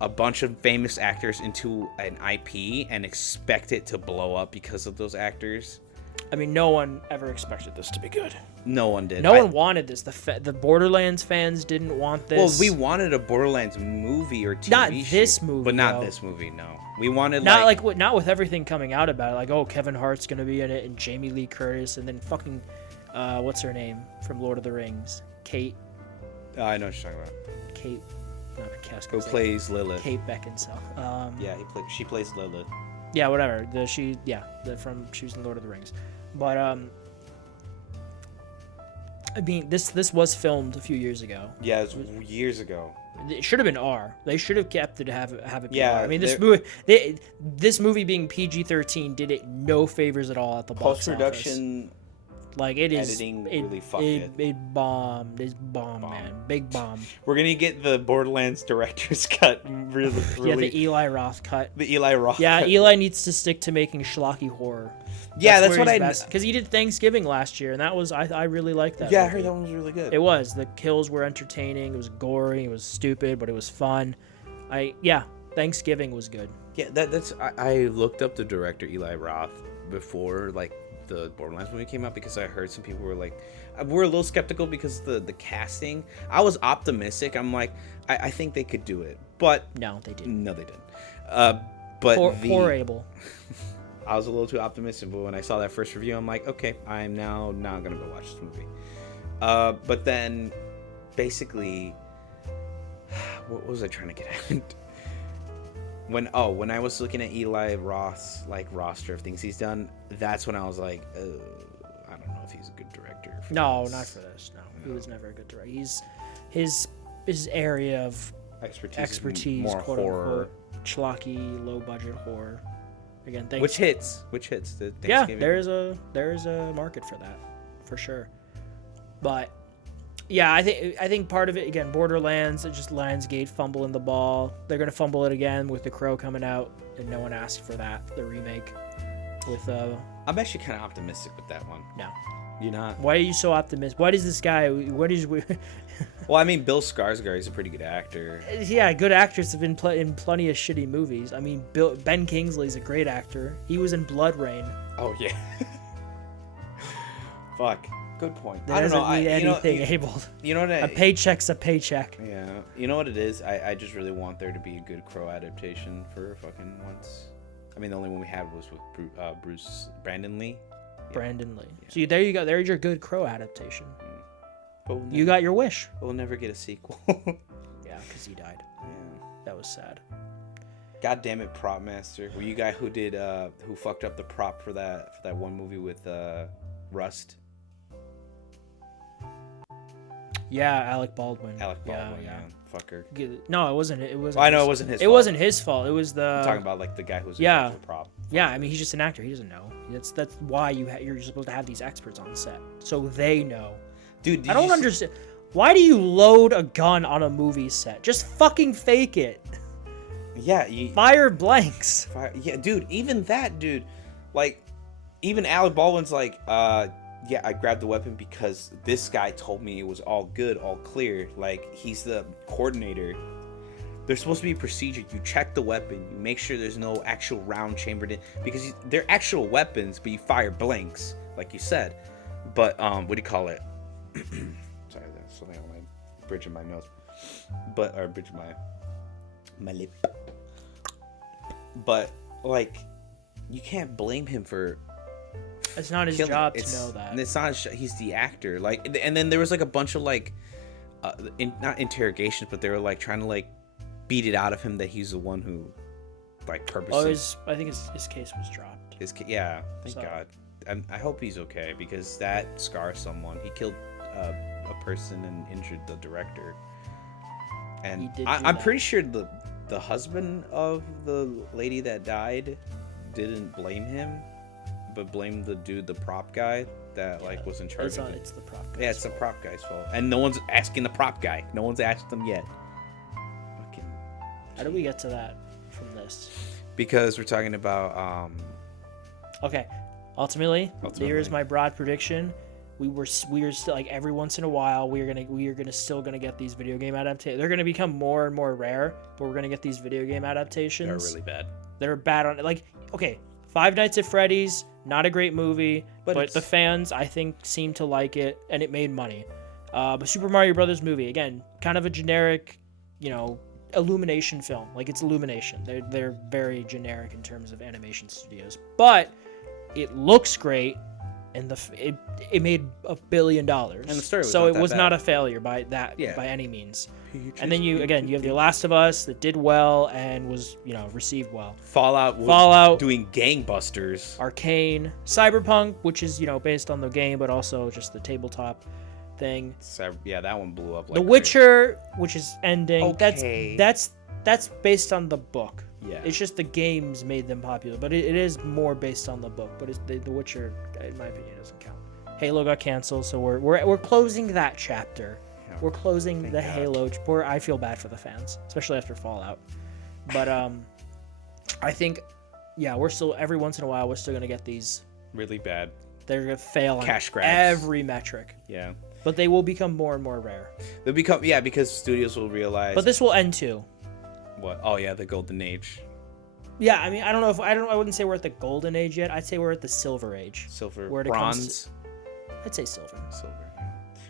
a bunch of famous actors into an IP and expect it to blow up because of those actors. I mean, no one ever expected this to be good. No one did. No one wanted this. The Borderlands fans didn't want this. Well, we wanted a Borderlands movie or TV not show, this movie, but not though. this movie. No, we wanted not with everything coming out about it. Like, oh, Kevin Hart's gonna be in it, and Jamie Lee Curtis, and then fucking, what's her name from Lord of the Rings? Kate. I know what you're talking about. Kate. Not Cass. Who plays Lilith? Kate Beckinsale. Yeah, she plays Lilith. Yeah, whatever. She was in Lord of the Rings. But I mean, this was filmed a few years ago. Yeah, it was years ago. It should have been R. They should have kept it to have it be Yeah, R. I mean, this movie being PG-13 did it no favors at all at the box office. Post-production, like it is editing really fucked it. It bombed. It's bomb, man. Big bomb. We're gonna get the Borderlands director's cut. Really. Yeah, the Eli Roth cut. The Eli Roth. Yeah, cut. Eli needs to stick to making schlocky horror. Yeah, that's what because he did Thanksgiving last year, and that was I really liked that. Yeah, movie. I heard that one was really good. It was. The kills were entertaining. It was gory. It was stupid, but it was fun. Thanksgiving was good. Yeah, that's. I looked up the director Eli Roth before like the Borderlands movie came out because I heard some people were like, we're a little skeptical because the casting. I was optimistic. I'm like, I think they could do it, but no, they didn't. No, they didn't. But poor Abel. I was a little too optimistic, but when I saw that first review, I'm like, okay, I'm now not gonna go watch this movie. But then, basically, what was I trying to get at? When I was looking at Eli Roth's like roster of things he's done, that's when I was like, I don't know if he's a good director. Not for this. No, he was never a good director. His area of expertise more quote horror, unquote, schlocky, low budget horror. Again, which hits the yeah, there is a market for that, for sure. But yeah, I think part of it, again, Borderlands, it's just Lionsgate fumbling the ball. They're gonna fumble it again with The Crow coming out, and no one asked for that, the remake. With I'm actually kind of optimistic with that one. No, you're not. Why are you so optimistic? Why does this guy? Well, I mean, Bill Skarsgård is a pretty good actor. Yeah, good actors have been in plenty of shitty movies. I mean, Ben Kingsley's a great actor. He was in Blood Rain. Oh yeah. Fuck. Good point. That doesn't mean anything, Abel. You know what? A paycheck's a paycheck. Yeah. You know what it is? I just really want there to be a good Crow adaptation for fucking once. I mean, the only one we had was with Brandon Lee. Yeah. Brandon Lee. Yeah. So there you go. There's your good Crow adaptation. You got your wish. We'll never get a sequel. Yeah, because he died. Yeah. That was sad. God damn it, Prop Master. Were you guy who did who fucked up the prop for that one movie with Rust? Yeah, Alec Baldwin. Yeah. Fucker. No, it wasn't. It wasn't. Well, I know it wasn't his fault. It wasn't his fault. It was the. I'm talking about like the guy who's the prop. Yeah, I mean he's just an actor. He doesn't know. That's why you're supposed to have these experts on set so they know. Dude, I don't understand. Why do you load a gun on a movie set? Just fucking fake it. Yeah, fire blanks. Yeah, dude. Even that, dude. Like, even Alec Baldwin's like, yeah, I grabbed the weapon because this guy told me it was all good, all clear. Like, he's the coordinator. There's supposed to be a procedure. You check the weapon. You make sure there's no actual round chambered in. Because they're actual weapons, but you fire blanks, like you said. But, what do you call it? Sorry, there's something on my bridge of my nose. Or bridge of my lip. But, like, you can't blame him for... It's not his job to know that. It's not. He's the actor. Like, and then there was like a bunch of like, not interrogations, but they were like trying to like beat it out of him that he's the one who, like, purposely. I think his case was dropped. Thank God. I hope he's okay because that scars someone. He killed a person and injured the director. And I'm pretty sure the husband of the lady that died didn't blame him. But blame the dude, the prop guy that like was in charge of it. It's the prop guy. Yeah, it's the prop guy's fault, and no one's asking the prop guy. No one's asked him yet. Fucking. How do we get to that from this? Because we're talking about. Okay, ultimately, here's my broad prediction: we are still like every once in a while we are still gonna get these video game adaptations. They're gonna become more and more rare, but we're gonna get these video game adaptations. They're really bad. They're bad on like okay, Five Nights at Freddy's, not a great movie, but the fans I think seem to like it, and it made money. But Super Mario Brothers movie, again, kind of a generic, Illumination film. Like it's Illumination. They're very generic in terms of animation studios, but it looks great, and it made $1 billion. And the story was so not it that was bad. not a failure by any means. And then you have The Last of Us that did well and was received well. Fallout doing gangbusters. Arcane, Cyberpunk, which is based on the game but also just the tabletop thing. Yeah, that one blew up. Like The Witcher, which is ending. Okay. That's based on the book. Yeah. It's just the games made them popular, but it is more based on the book. But The Witcher, in my opinion, doesn't count. Halo got canceled, so we're closing that chapter. Yeah, we're closing the God. Halo. I feel bad for the fans, especially after Fallout. But I think, we're still every once in a while we're still gonna get these really bad. They're gonna fail Cash on grabs. every metric. Yeah. But they will become more and more rare. They'll become because studios will realize. But this will end too. What? Oh yeah, the golden age. Yeah, I mean, I wouldn't say we're at the golden age yet. I'd say we're at the silver age. Silver, Where it bronze. I'd say silver. Silver.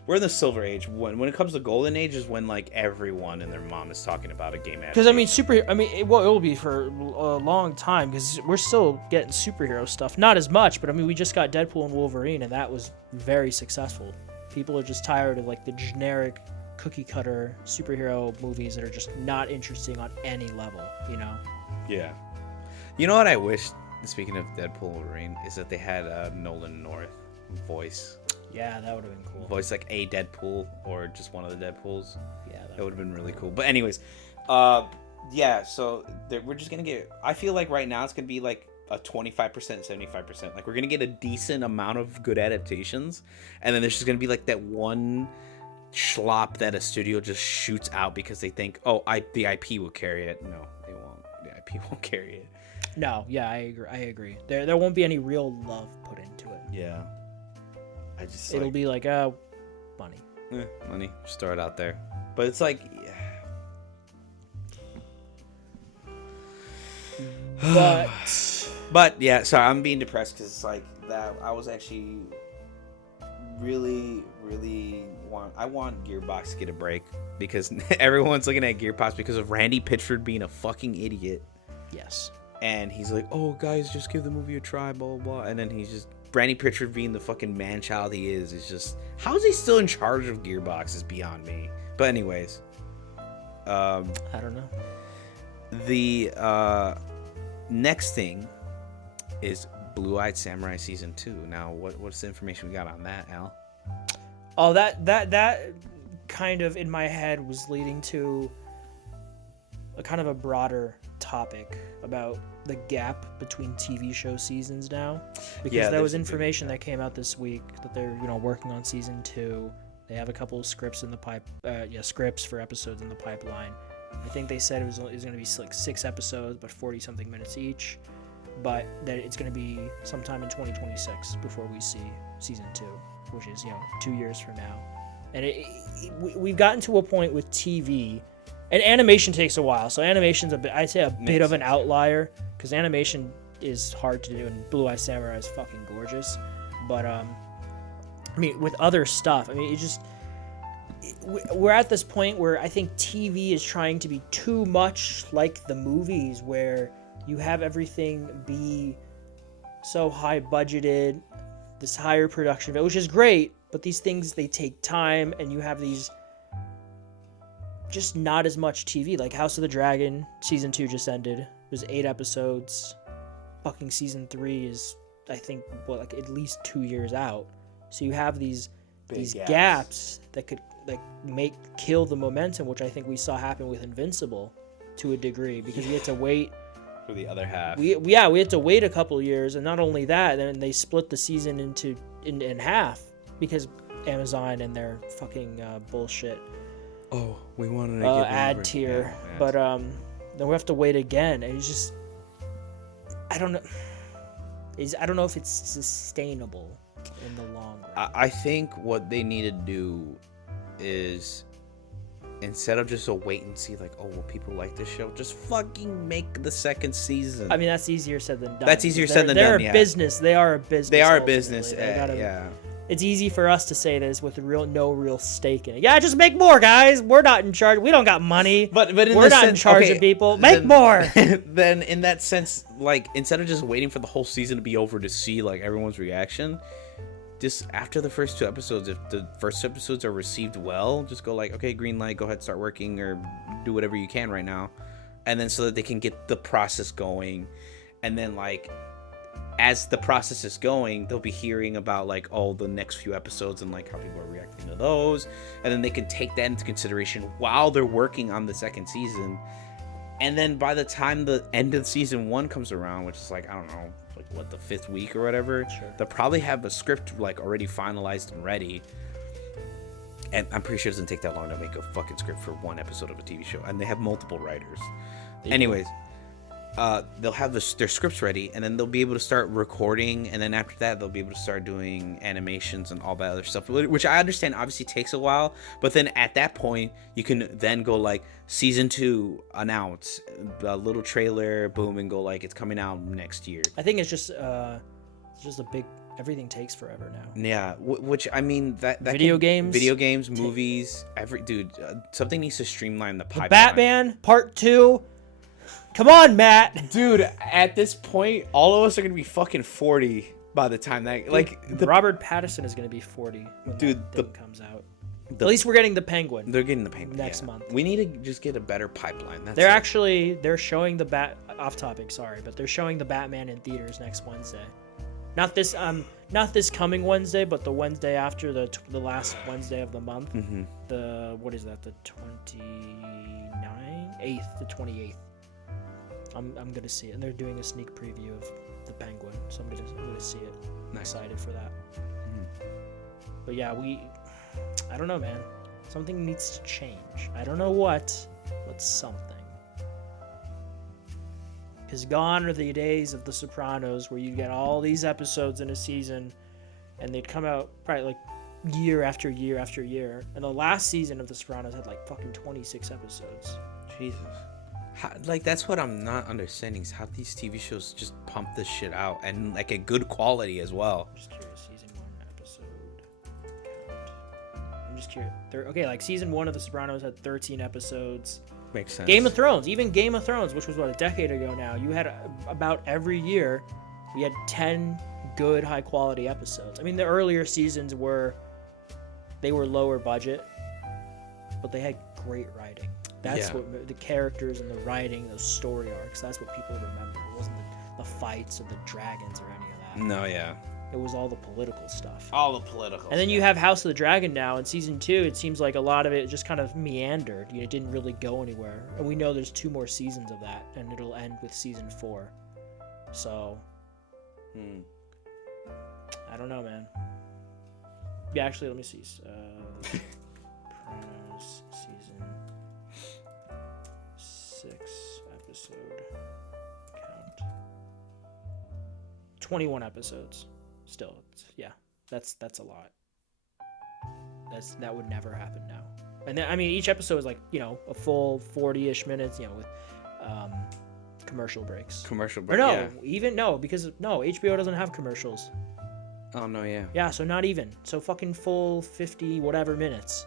We're in the silver age. When it comes to golden age is when like everyone and their mom is talking about a game Because it will be for a long time because we're still getting superhero stuff. Not as much, but I mean, we just got Deadpool and Wolverine, and that was very successful. People are just tired of like the generic cookie cutter superhero movies that are just not interesting on any level, Yeah. You know what I wish, speaking of Deadpool and Wolverine, is that they had Nolan North voice. Yeah, that would have been cool. Voice like a Deadpool or just one of the Deadpools. Yeah, that would have been really cool. But anyways, so we're just going to get... I feel like right now it's going to be like a 25%, 75%. Like we're going to get a decent amount of good adaptations. And then there's just going to be like that one schlop that a studio just shoots out because they think, the IP will carry it. No, they won't. The IP won't carry it. No, yeah, I agree. There won't be any real love put into it. Yeah. It'll be like, money. Money. Just throw it out there. But it's like... But yeah, sorry, I'm being depressed because it's like that. I was actually really, really I want Gearbox to get a break because everyone's looking at Gearbox because of Randy Pitchford being a fucking idiot. Yes. And he's like, oh, guys, just give the movie a try, blah, blah, blah. And then he's just... Randy Pitchford being the fucking man-child he is just... How is he still in charge of Gearbox is beyond me. But anyways. I don't know. The next thing is Blue-Eyed Samurai Season 2. Now, what's the information we got on that, Al? Oh, that kind of, in my head, was leading to a kind of a broader topic about the gap between TV show seasons now, because there was information that came out this week that they're working on season 2. They have a couple of scripts in the scripts for episodes in the pipeline. I think they said it was going to be like 6 episodes, but 40 something minutes each, but that it's going to be sometime in 2026 before we see season 2, which is 2 years from now. And we've gotten to a point with TV. And animation takes a while, so animation's I'd say a bit of an outlier, because animation is hard to do, and Blue-Eye Samurai is fucking gorgeous. But, I mean, with other stuff, I mean, we're at this point where I think TV is trying to be too much like the movies, where you have everything be so high budgeted, this higher production, which is great, but these things, they take time, and you have these... just not as much TV. Like House of the Dragon season 2 just ended. It was 8 episodes. Fucking season 3 is, I think, like at least 2 years out. So you have these gaps that could like kill the momentum, which I think we saw happen with Invincible to a degree, because we had to wait for the other half. We had to wait a couple of years, and not only that, then they split the season in half because Amazon and their fucking bullshit. Oh, we wanted to get ad tier, but then we have to wait again, and it's just I don't know if it's sustainable in the long run. I think what they need to do is, instead of just a wait and see, like, oh, well, people like this show, just fucking make the second season. I mean, that's easier said than done. That's easier said than they're done, a yeah. business. They are a business. They are a ultimately. business, yeah. It's easy for us to say this with no real stake in it. Yeah, just make more, guys. We're not in charge. We don't got money. But we're not in charge of people. Make more. Then in that sense, like, instead of just waiting for the whole season to be over to see like everyone's reaction, just after the first 2 episodes, if the first 2 episodes are received well, just go like, okay, green light, go ahead, start working or do whatever you can right now, and then so that they can get the process going, and then like, as the process is going, they'll be hearing about like, oh, the next few episodes and like how people are reacting to those, and then they can take that into consideration while they're working on the second season. And then by the time the end of season 1 comes around, which is like, I don't know, like what, the 5th week or whatever, sure, they'll probably have a script like already finalized and ready. And I'm pretty sure it doesn't take that long to make a fucking script for 1 episode of a TV show, and they have multiple writers. Anyways, they'll have their scripts ready, and then they'll be able to start recording, and then after that they'll be able to start doing animations and all that other stuff, which I understand obviously takes a while, but then at that point you can then go like, season 2 announce a little trailer, boom, and go like, it's coming out next year. I think it's just a big, everything takes forever now. Yeah, which I mean, that video games, movies, something needs to streamline the pipeline. The Batman Part 2. Come on, Matt. Dude, at this point, all of us are gonna be fucking 40 by the time that, like, Robert Pattinson is gonna be 40 when that thing comes out. At least we're getting the Penguin. They're getting the Penguin next month. We need to just get a better pipeline. They're showing the off topic, sorry, but they're showing the Batman in theaters next Wednesday. Not this coming Wednesday, but the Wednesday after, the last Wednesday of the month. Mm-hmm. What is that? The 8th, the 28th. I'm gonna see it, and they're doing a sneak preview of the Penguin, so I'm gonna see it. I'm excited for that. Mm-hmm. But yeah, I don't know, man. Something needs to change. I don't know what, but something. Because gone are the days of The Sopranos where you get all these episodes in a season, and they'd come out probably like year after year after year. And the last season of The Sopranos had like fucking 26 episodes. Jesus. Like, that's what I'm not understanding, is how these TV shows just pump this shit out, and like a good quality as well. I'm just curious, season 1 episode count. I'm just curious. Like season 1 of The Sopranos had 13 episodes. Makes sense. Game of Thrones, which was what, a decade ago now, you had about every year, we had 10 good high quality episodes. I mean, the earlier seasons were lower budget, but they had great writing. That's what the characters and the writing, those story arcs, that's what people remember. It wasn't the fights or the dragons or any of that. No, yeah. It was all the political stuff. And then you have House of the Dragon now in season 2. It seems like a lot of it just kind of meandered. It didn't really go anywhere. And we know there's 2 more seasons of that, and it'll end with season 4. So, I don't know, man. Yeah, actually, let me see. Sopranos season 6 episode count. 21 episodes. Still, that's a lot. That would never happen now. And then, I mean, each episode is like, a full 40-ish minutes, with commercial breaks. Because HBO doesn't have commercials. Oh no, yeah. Yeah, so not even. So fucking full 50 whatever minutes.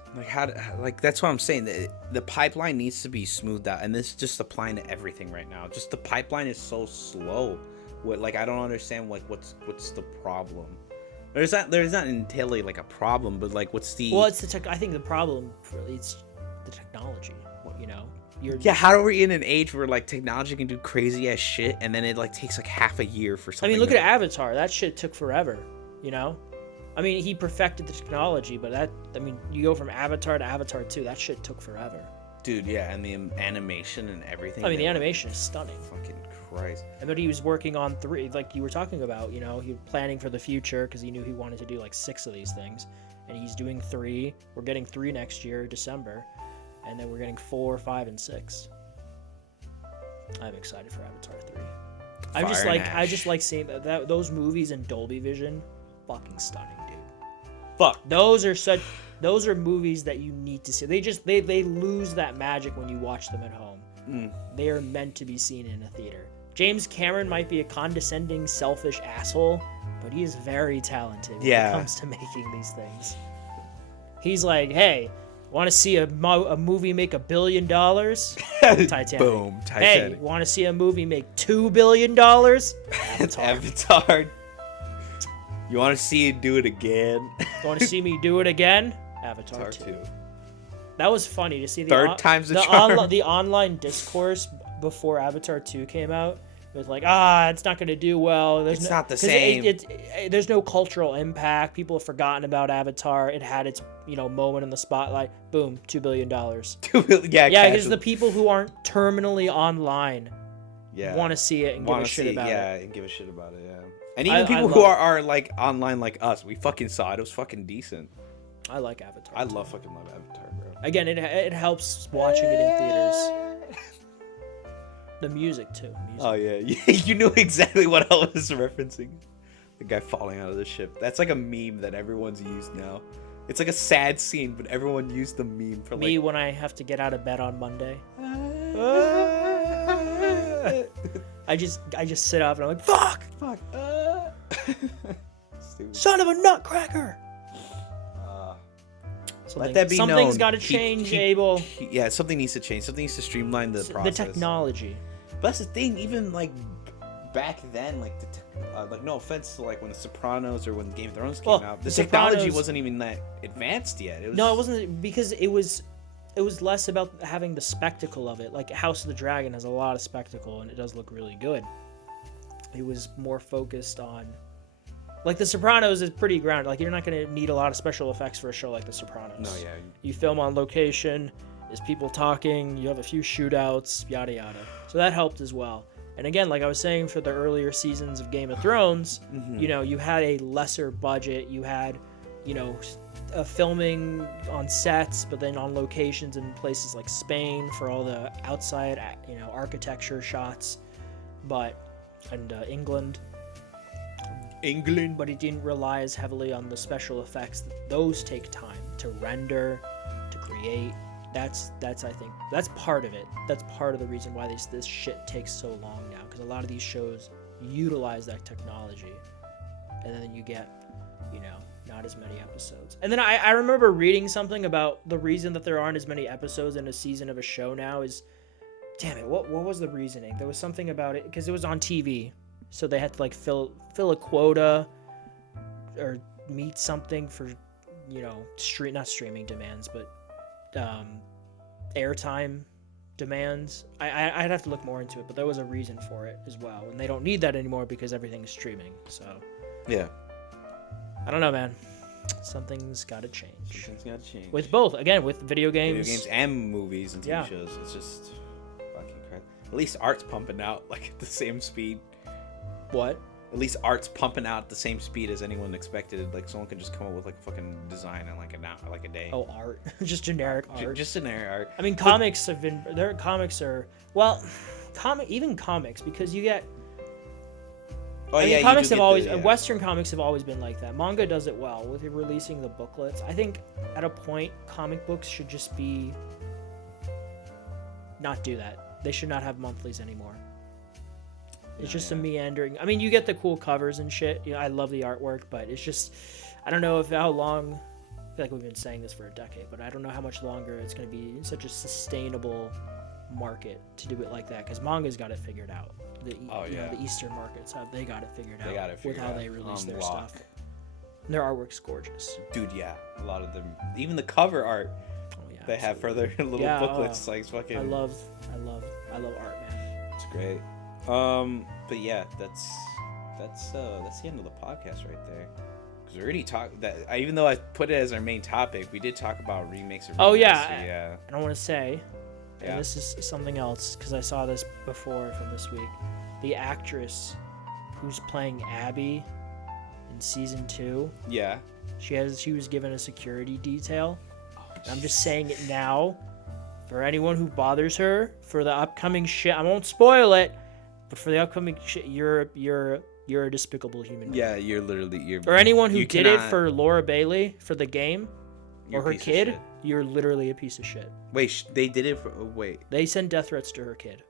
Like that's what I'm saying. The pipeline needs to be smoothed out, and this is just applying to everything right now. Just the pipeline is so slow. I don't understand what's the problem. There's not entirely like a problem, but like what's the? Well, it's I think the problem it's the technology. How are we in an age where like technology can do crazy ass shit, and then it like takes like half a year for something? I mean, look at Avatar. That shit took forever. I mean, he perfected the technology, but you go from Avatar to Avatar 2. That shit took forever. Dude, yeah, and the animation and everything. I mean, the animation is stunning. Fucking Christ. And but he was working on 3, like you were talking about. He was planning for the future because he knew he wanted to do like 6 of these things, and he's doing 3. We're getting 3 next year, December, and then we're getting 4, 5, and 6. I'm excited for Avatar 3. I just like seeing that those movies in Dolby Vision fucking stunning, dude. Fuck. Those are movies that you need to see. They lose that magic when you watch them at home. They are meant to be seen in a theater. James Cameron might be a condescending, selfish asshole, but he is very talented when it comes to making these things. He's like, hey, want to see a movie make $1 billion? Titanic. Boom, Titanic. Hey, want to see a movie make $2 billion? Avatar. Avatar. You want to see it do it again? Want to see me do it again? Avatar 2. That was funny to see Third time's the charm. The online discourse before Avatar 2 came out. It was like, it's not going to do well. It's not the same. There's no cultural impact. People have forgotten about Avatar. It had its moment in the spotlight. Boom, $2 billion. $2 billion. Yeah, because the people who aren't terminally online want to see it and give a shit about it. Yeah, and give a shit about it. Yeah, and even people who are like online like us, we fucking saw it. It was fucking decent. I like Avatar. I fucking love Avatar, bro. Again, it helps watching it in theaters. The music too. Oh yeah, you knew exactly what I was referencing. The guy falling out of the ship. That's like a meme that everyone's used now. It's like a sad scene, but everyone used the meme for me when I have to get out of bed on Monday. I just sit up and I'm like, fuck. Son of a nutcracker. Let that be known. Something's got to change, Abel. Yeah, something needs to change. Something needs to streamline the process. The technology. But that's the thing. Even like back then, like no offense to like when The Sopranos or when Game of Thrones came out, the technology wasn't even that advanced yet. No, it wasn't, because it was less about having the spectacle of it. Like House of the Dragon has a lot of spectacle and it does look really good. It was more focused on. Like, The Sopranos is pretty grounded. Like, you're not going to need a lot of special effects for a show like The Sopranos. No, yeah. You film on location, there's people talking, you have a few shootouts, yada, yada. So that helped as well. And again, like I was saying for the earlier seasons of Game of Thrones, you had a lesser budget. You had, filming on sets, but then on locations in places like Spain for all the outside, architecture shots. And England. But it didn't rely as heavily on the special effects. Those take time to render, to create. That's I think that's part of it. That's part of the reason why this shit takes so long now, because a lot of these shows utilize that technology, and then you get not as many episodes. And then I remember reading something about the reason that there aren't as many episodes in a season of a show now is, damn it, what was the reasoning? There was something about it because it was on TV. So they had to like fill a quota or meet something for, not streaming demands, but airtime demands. I'd have to look more into it, but there was a reason for it as well. And they don't need that anymore because everything's streaming. So yeah, I don't know, man. Something's got to change. Something's got to change. With both, again, with video games and movies and TV shows. It's just fucking crazy. At least art's pumping out like at the same speed. What? At least art's pumping out at the same speed as anyone expected. Like someone could just come up with like a fucking design in like a day. Oh, art. Just generic art. Just generic art. I mean, comics have been. Their comics are even comics, because you get. Comics have always Western comics have always been like that. Manga does it well with releasing the booklets. I think at a point comic books should just not do that. They should not have monthlies anymore. It's just a meandering. I mean, you get the cool covers and shit. I love the artwork, but it's just, I don't know how long. I feel like we've been saying this for a decade, but I don't know how much longer it's going to be in such a sustainable market to do it like that, because manga's got it figured out. The Eastern markets, they got it figured out with how they release their stuff. And their artwork's gorgeous. Dude, yeah, a lot of them, even the cover art they have for their little booklets, like fucking. I love art, man. It's great. But yeah, that's the end of the podcast right there. Because we already talked that. Even though I put it as our main topic, we did talk about remakes. I don't want to say. And this is something else, because I saw this before from this week. The actress who's playing Abby in season 2. Yeah. She was given a security detail. I'm just saying it now for anyone who bothers her for the upcoming shit. I won't spoil it, but for the upcoming shit, you're you're a despicable human being. Yeah, you're. Or anyone who you did it cannot- for Laura Bailey for the game, you're or a her piece of kid, shit. you're literally a piece of shit. Wait, they did it for. Oh, wait. They send death threats to her kid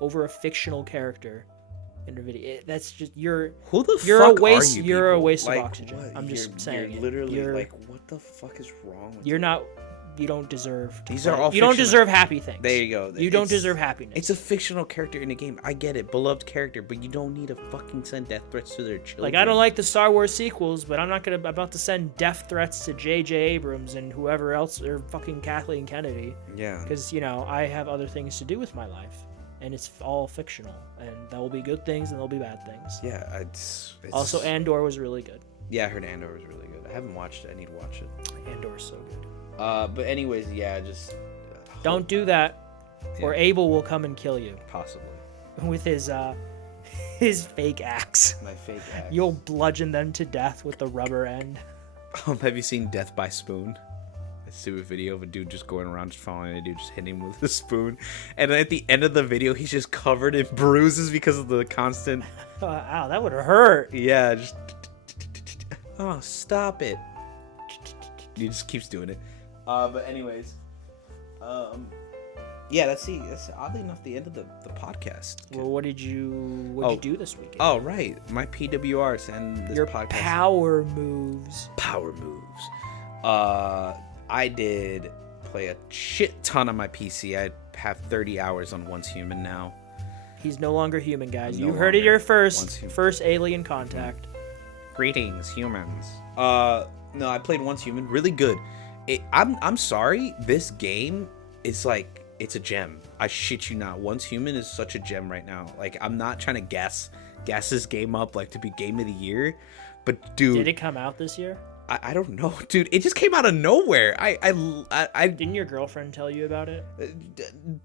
over a fictional character in a video. That's just Who the you're fuck a waste. are you? You're a people? waste Like, of oxygen. what? I'm just saying. You're it. literally You're, like, what the fuck is wrong with you're you? not. You don't deserve. To These play. are all You don't fictional- deserve happy things. There you go. You don't It's- deserve happiness. It's a fictional character in a game. I get it, beloved character, but you don't need to fucking send death threats to their children. Like, I don't like the Star Wars sequels, but I'm not about to send death threats to J.J. Abrams and whoever else, or fucking Kathleen Kennedy, Yeah. because I have other things to do with my life, and it's all fictional, and there will be good things and there'll be bad things. Yeah. It's Also, Andor was really good. Yeah, I heard Andor was really good. I haven't watched it. I need to watch it. Andor's so good. But anyways, yeah, just Don't do that, or Yeah. Abel will come and kill you possibly with his fake axe. my fake axe. You'll bludgeon them to death with the rubber end. Have you seen Death by Spoon? A stupid video of a dude just going around just following a dude, just hitting him with a spoon, and then at the end of the video, he's just covered in bruises because of the constant. Ow, that would hurt. Yeah, just. Oh, stop it! He just keeps doing it. But anyways, yeah, that's oddly enough the end of the podcast. Well, what did you do this weekend? Oh, right, my PWRs and this Your podcast. power moves. Power moves. I did play a shit ton on my PC. I have 30 hours on Once Human now. He's no longer human, guys. No You heard it longer here Once Human. first alien contact. Greetings, humans. No, I played Once Human. Really good. I'm sorry. This game is like, it's a gem. I shit you not. Once Human is such a gem right now. Like, I'm not trying to gas this game up like to be game of the year, but dude, Did it come out this year? I don't know, dude. It just came out of nowhere. I Didn't your girlfriend tell you about it?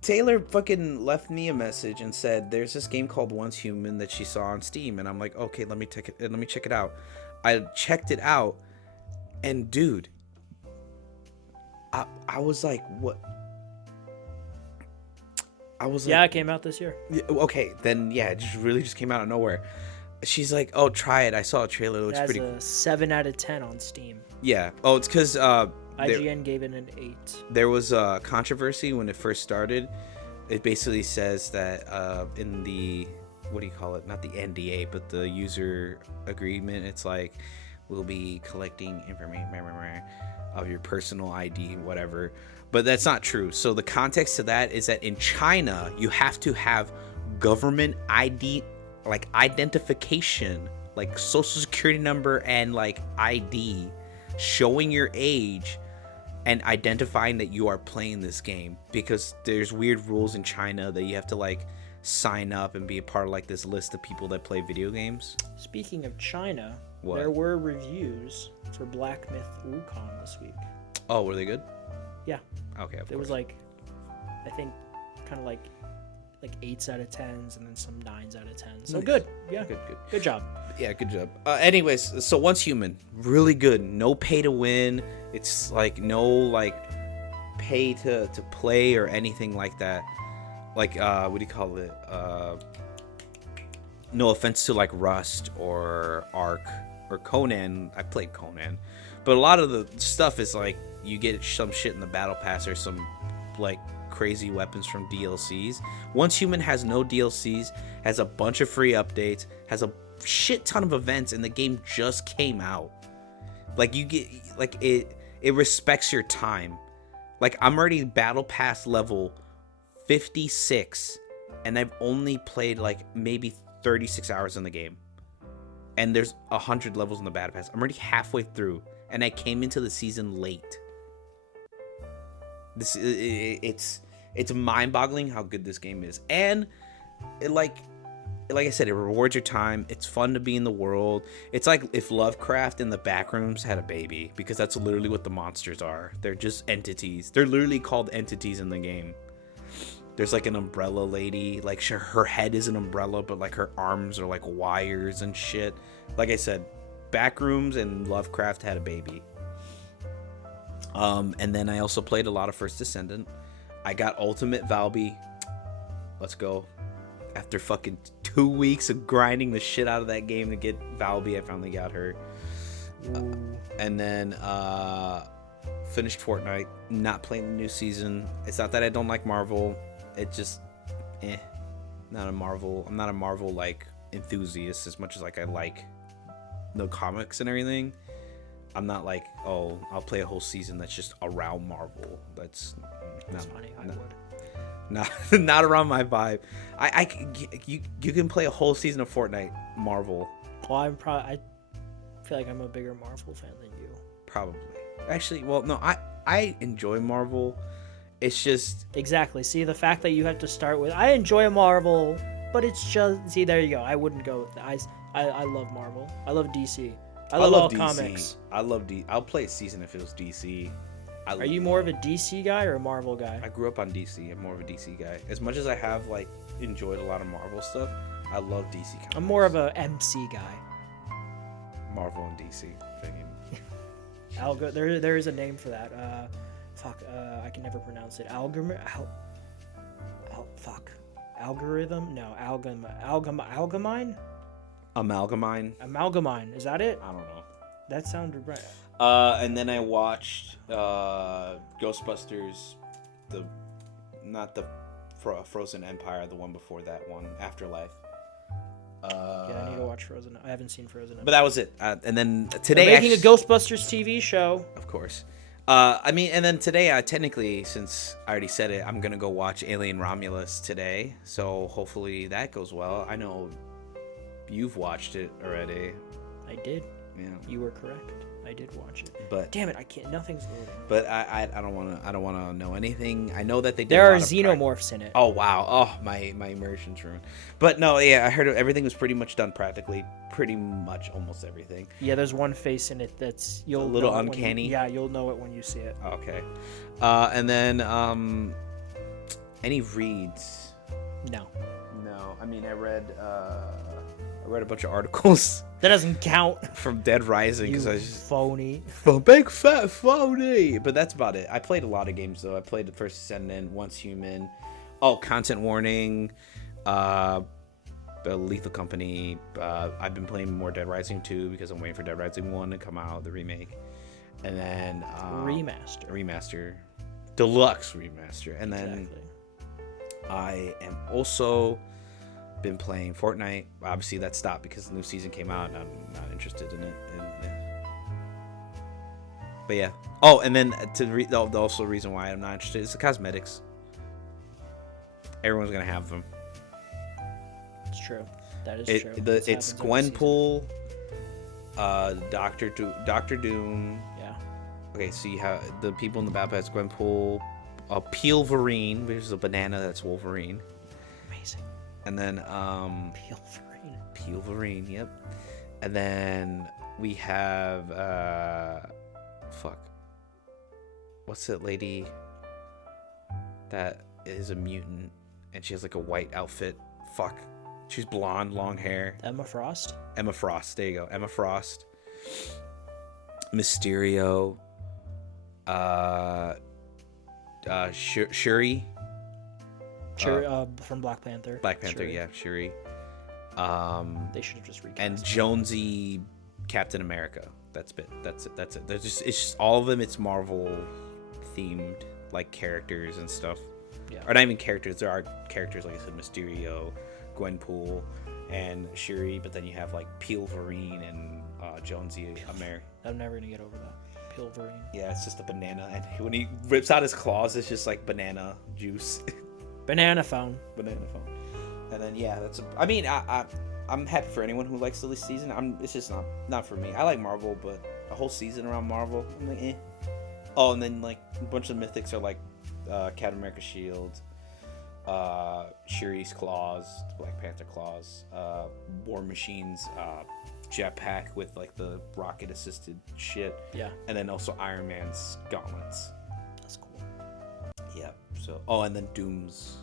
Taylor fucking left me a message and said there's this game called Once Human that she saw on Steam, and I'm like, okay, let me check it out. I checked it out, and dude, I was like, what? I was like, Yeah, it came out this year. okay, then yeah, it just came out of nowhere. She's like, oh, try it. I saw a trailer. It It looks has pretty a cool. 7 out of 10 on Steam. Yeah. Oh, it's because IGN gave it an 8. there was a controversy when it first started. It basically says that in the, what do you call it? Not the NDA, but the user agreement. It's like, we'll be collecting information of your personal ID, whatever. But that's not true. So the context to that is that in China, you have to have government ID, like identification, like social security number and like ID, showing your age and identifying that you are playing this game, because there's weird rules in China that you have to like sign up and be a part of like this list of people that play video games. Speaking of China, What? there were reviews for Black Myth Wukong this week. Oh, were they good? Yeah. Okay, of There was course. like, I think, kind of like 8s out of 10s and then some 9s out of 10s. So Nice. good. Yeah. Good. Good job. Yeah, good job. Anyways, so Once Human, really good. No pay to win. It's like no like pay to play or anything like that. Like what do you call it? No offense to like Rust or Ark or Conan. I played Conan, but a lot of the stuff is like you get some shit in the battle pass or some like crazy weapons from DLCs. Once Human has no DLCs, has a bunch of free updates, has a shit ton of events, and the game just came out. Like you get like it respects your time. Like I'm already battle pass level 56 and I've only played like maybe 36 hours in the game. And there's 100 levels in the battle pass. I'm already halfway through and I came into the season late. It's mind-boggling how good this game is. And it like I said, it rewards your time. It's fun to be in the world. It's like if Lovecraft and the Backrooms had a baby, because that's literally what the monsters are. They're just entities. They're literally called entities in the game. There's like an umbrella lady, like her head is an umbrella, but like her arms are like wires and shit. Like I said, Backrooms and Lovecraft had a baby. And then I also played a lot of First Descendant. I got Ultimate Valby. Let's go. After fucking 2 weeks of grinding the shit out of that game to get Valby, I finally got her. And then finished Fortnite. Not playing the new season. It's not that I don't like Marvel. It just, not a Marvel. I'm not a Marvel like enthusiast as much as like I like the comics and everything. I'm not like, oh, I'll play a whole season that's just around Marvel. That's funny. I would. Not around my vibe. You can play a whole season of Fortnite Marvel. Well, I feel like I'm a bigger Marvel fan than you. Probably. Actually, well, no, I enjoy Marvel. It's just exactly. See, the fact that you have to start with I enjoy Marvel, but it's just there you go. I wouldn't go with that. I love Marvel. I love DC. I love all DC. Comics. I love DC. I'll play a season if it was DC. Are you more of a DC guy or a Marvel guy? I grew up on DC. I'm more of a DC guy. As much as I have like enjoyed a lot of Marvel stuff, I love DC comics. I'm more of a MC guy. Marvel and DC. There is a name for that. I can never pronounce it. Algorithm? No, Algamine? Amalgamine. Is that it? I don't know. That sounded right. And then I watched Ghostbusters, not the Frozen Empire, the one before that one, Afterlife. I need to watch Frozen. I haven't seen Frozen. But that was it. And then today, they're making a Ghostbusters TV show. Of course. And then today, technically, since I already said it, I'm gonna go watch Alien Romulus today. So hopefully that goes well. I know you've watched it already. I did. Yeah. You were correct. I did watch it. But damn it, I can't. Nothing's loading. But I don't wanna know anything. I know that they did there are xenomorphs in it. Oh wow! Oh my immersion's ruined. But no, yeah, I heard everything was pretty much done practically. Pretty much almost everything. Yeah, there's one face in it that's a little uncanny. You'll know it when you see it. Okay. And then any reads? No. I mean, I read a bunch of articles. That doesn't count. From Dead Rising because I just phony. Big fat phony. But that's about it. I played a lot of games though. I played the First Descendant, Once Human. Oh, content warning. The Lethal Company. I've been playing more Dead Rising 2 because I'm waiting for Dead Rising 1 to come out, the remake, and then remaster, deluxe remaster, and then I am also been playing Fortnite. Obviously that stopped because the new season came out and I'm not interested in it. But yeah. Oh, and then also the reason why I'm not interested is the cosmetics. Everyone's gonna have them. It's true. That is true. It's Gwenpool, Doctor Doom. Yeah. Okay, so you have the people in the Battle Pass: Gwenpool, Peelverine, which is a banana that's Wolverine. Amazing. And then Peelverine, yep. And then we have what's that lady that is a mutant and she has like a white outfit? She's blonde, long hair. Emma Frost. There you go. Emma Frost. Mysterio. Shuri. From Black Panther. Shuri. Yeah, Shuri. They should have just recast. And Jonesy, Captain America. That's it. That's it. It's just all of them. It's Marvel themed, like characters and stuff. Yeah. Or not even characters. There are characters like I said, Mysterio, Gwenpool, and Shuri. But then you have like Peelverine and Jonesy. I'm never gonna get over that. Peelverine. Yeah, it's just a banana, and when he rips out his claws, it's just like banana juice. Banana phone. And then yeah, I'm happy for anyone who likes the season. It's just not for me. I like Marvel, but a whole season around Marvel, I'm like, eh. Oh, and then like a bunch of mythics are like Captain America shield, Shuri's claws, Black Panther claws, War Machine's jetpack with like the rocket assisted shit. Yeah. And then also Iron Man's gauntlets. That's cool. Yeah. So and then Doom's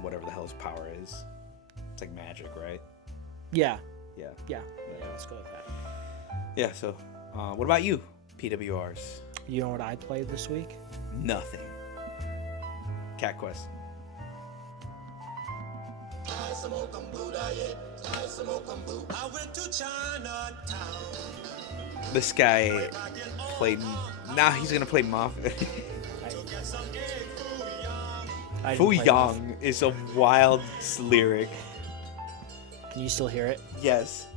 whatever the hell his power is. It's like magic, right? Yeah. Yeah. Let's go with that. Yeah. So, what about you, PWRs? You know what I played this week? Nothing. Cat Quest. This guy played. Now he's gonna play Mafia. Fu Yang is a wild lyric. Can you still hear it? Yes.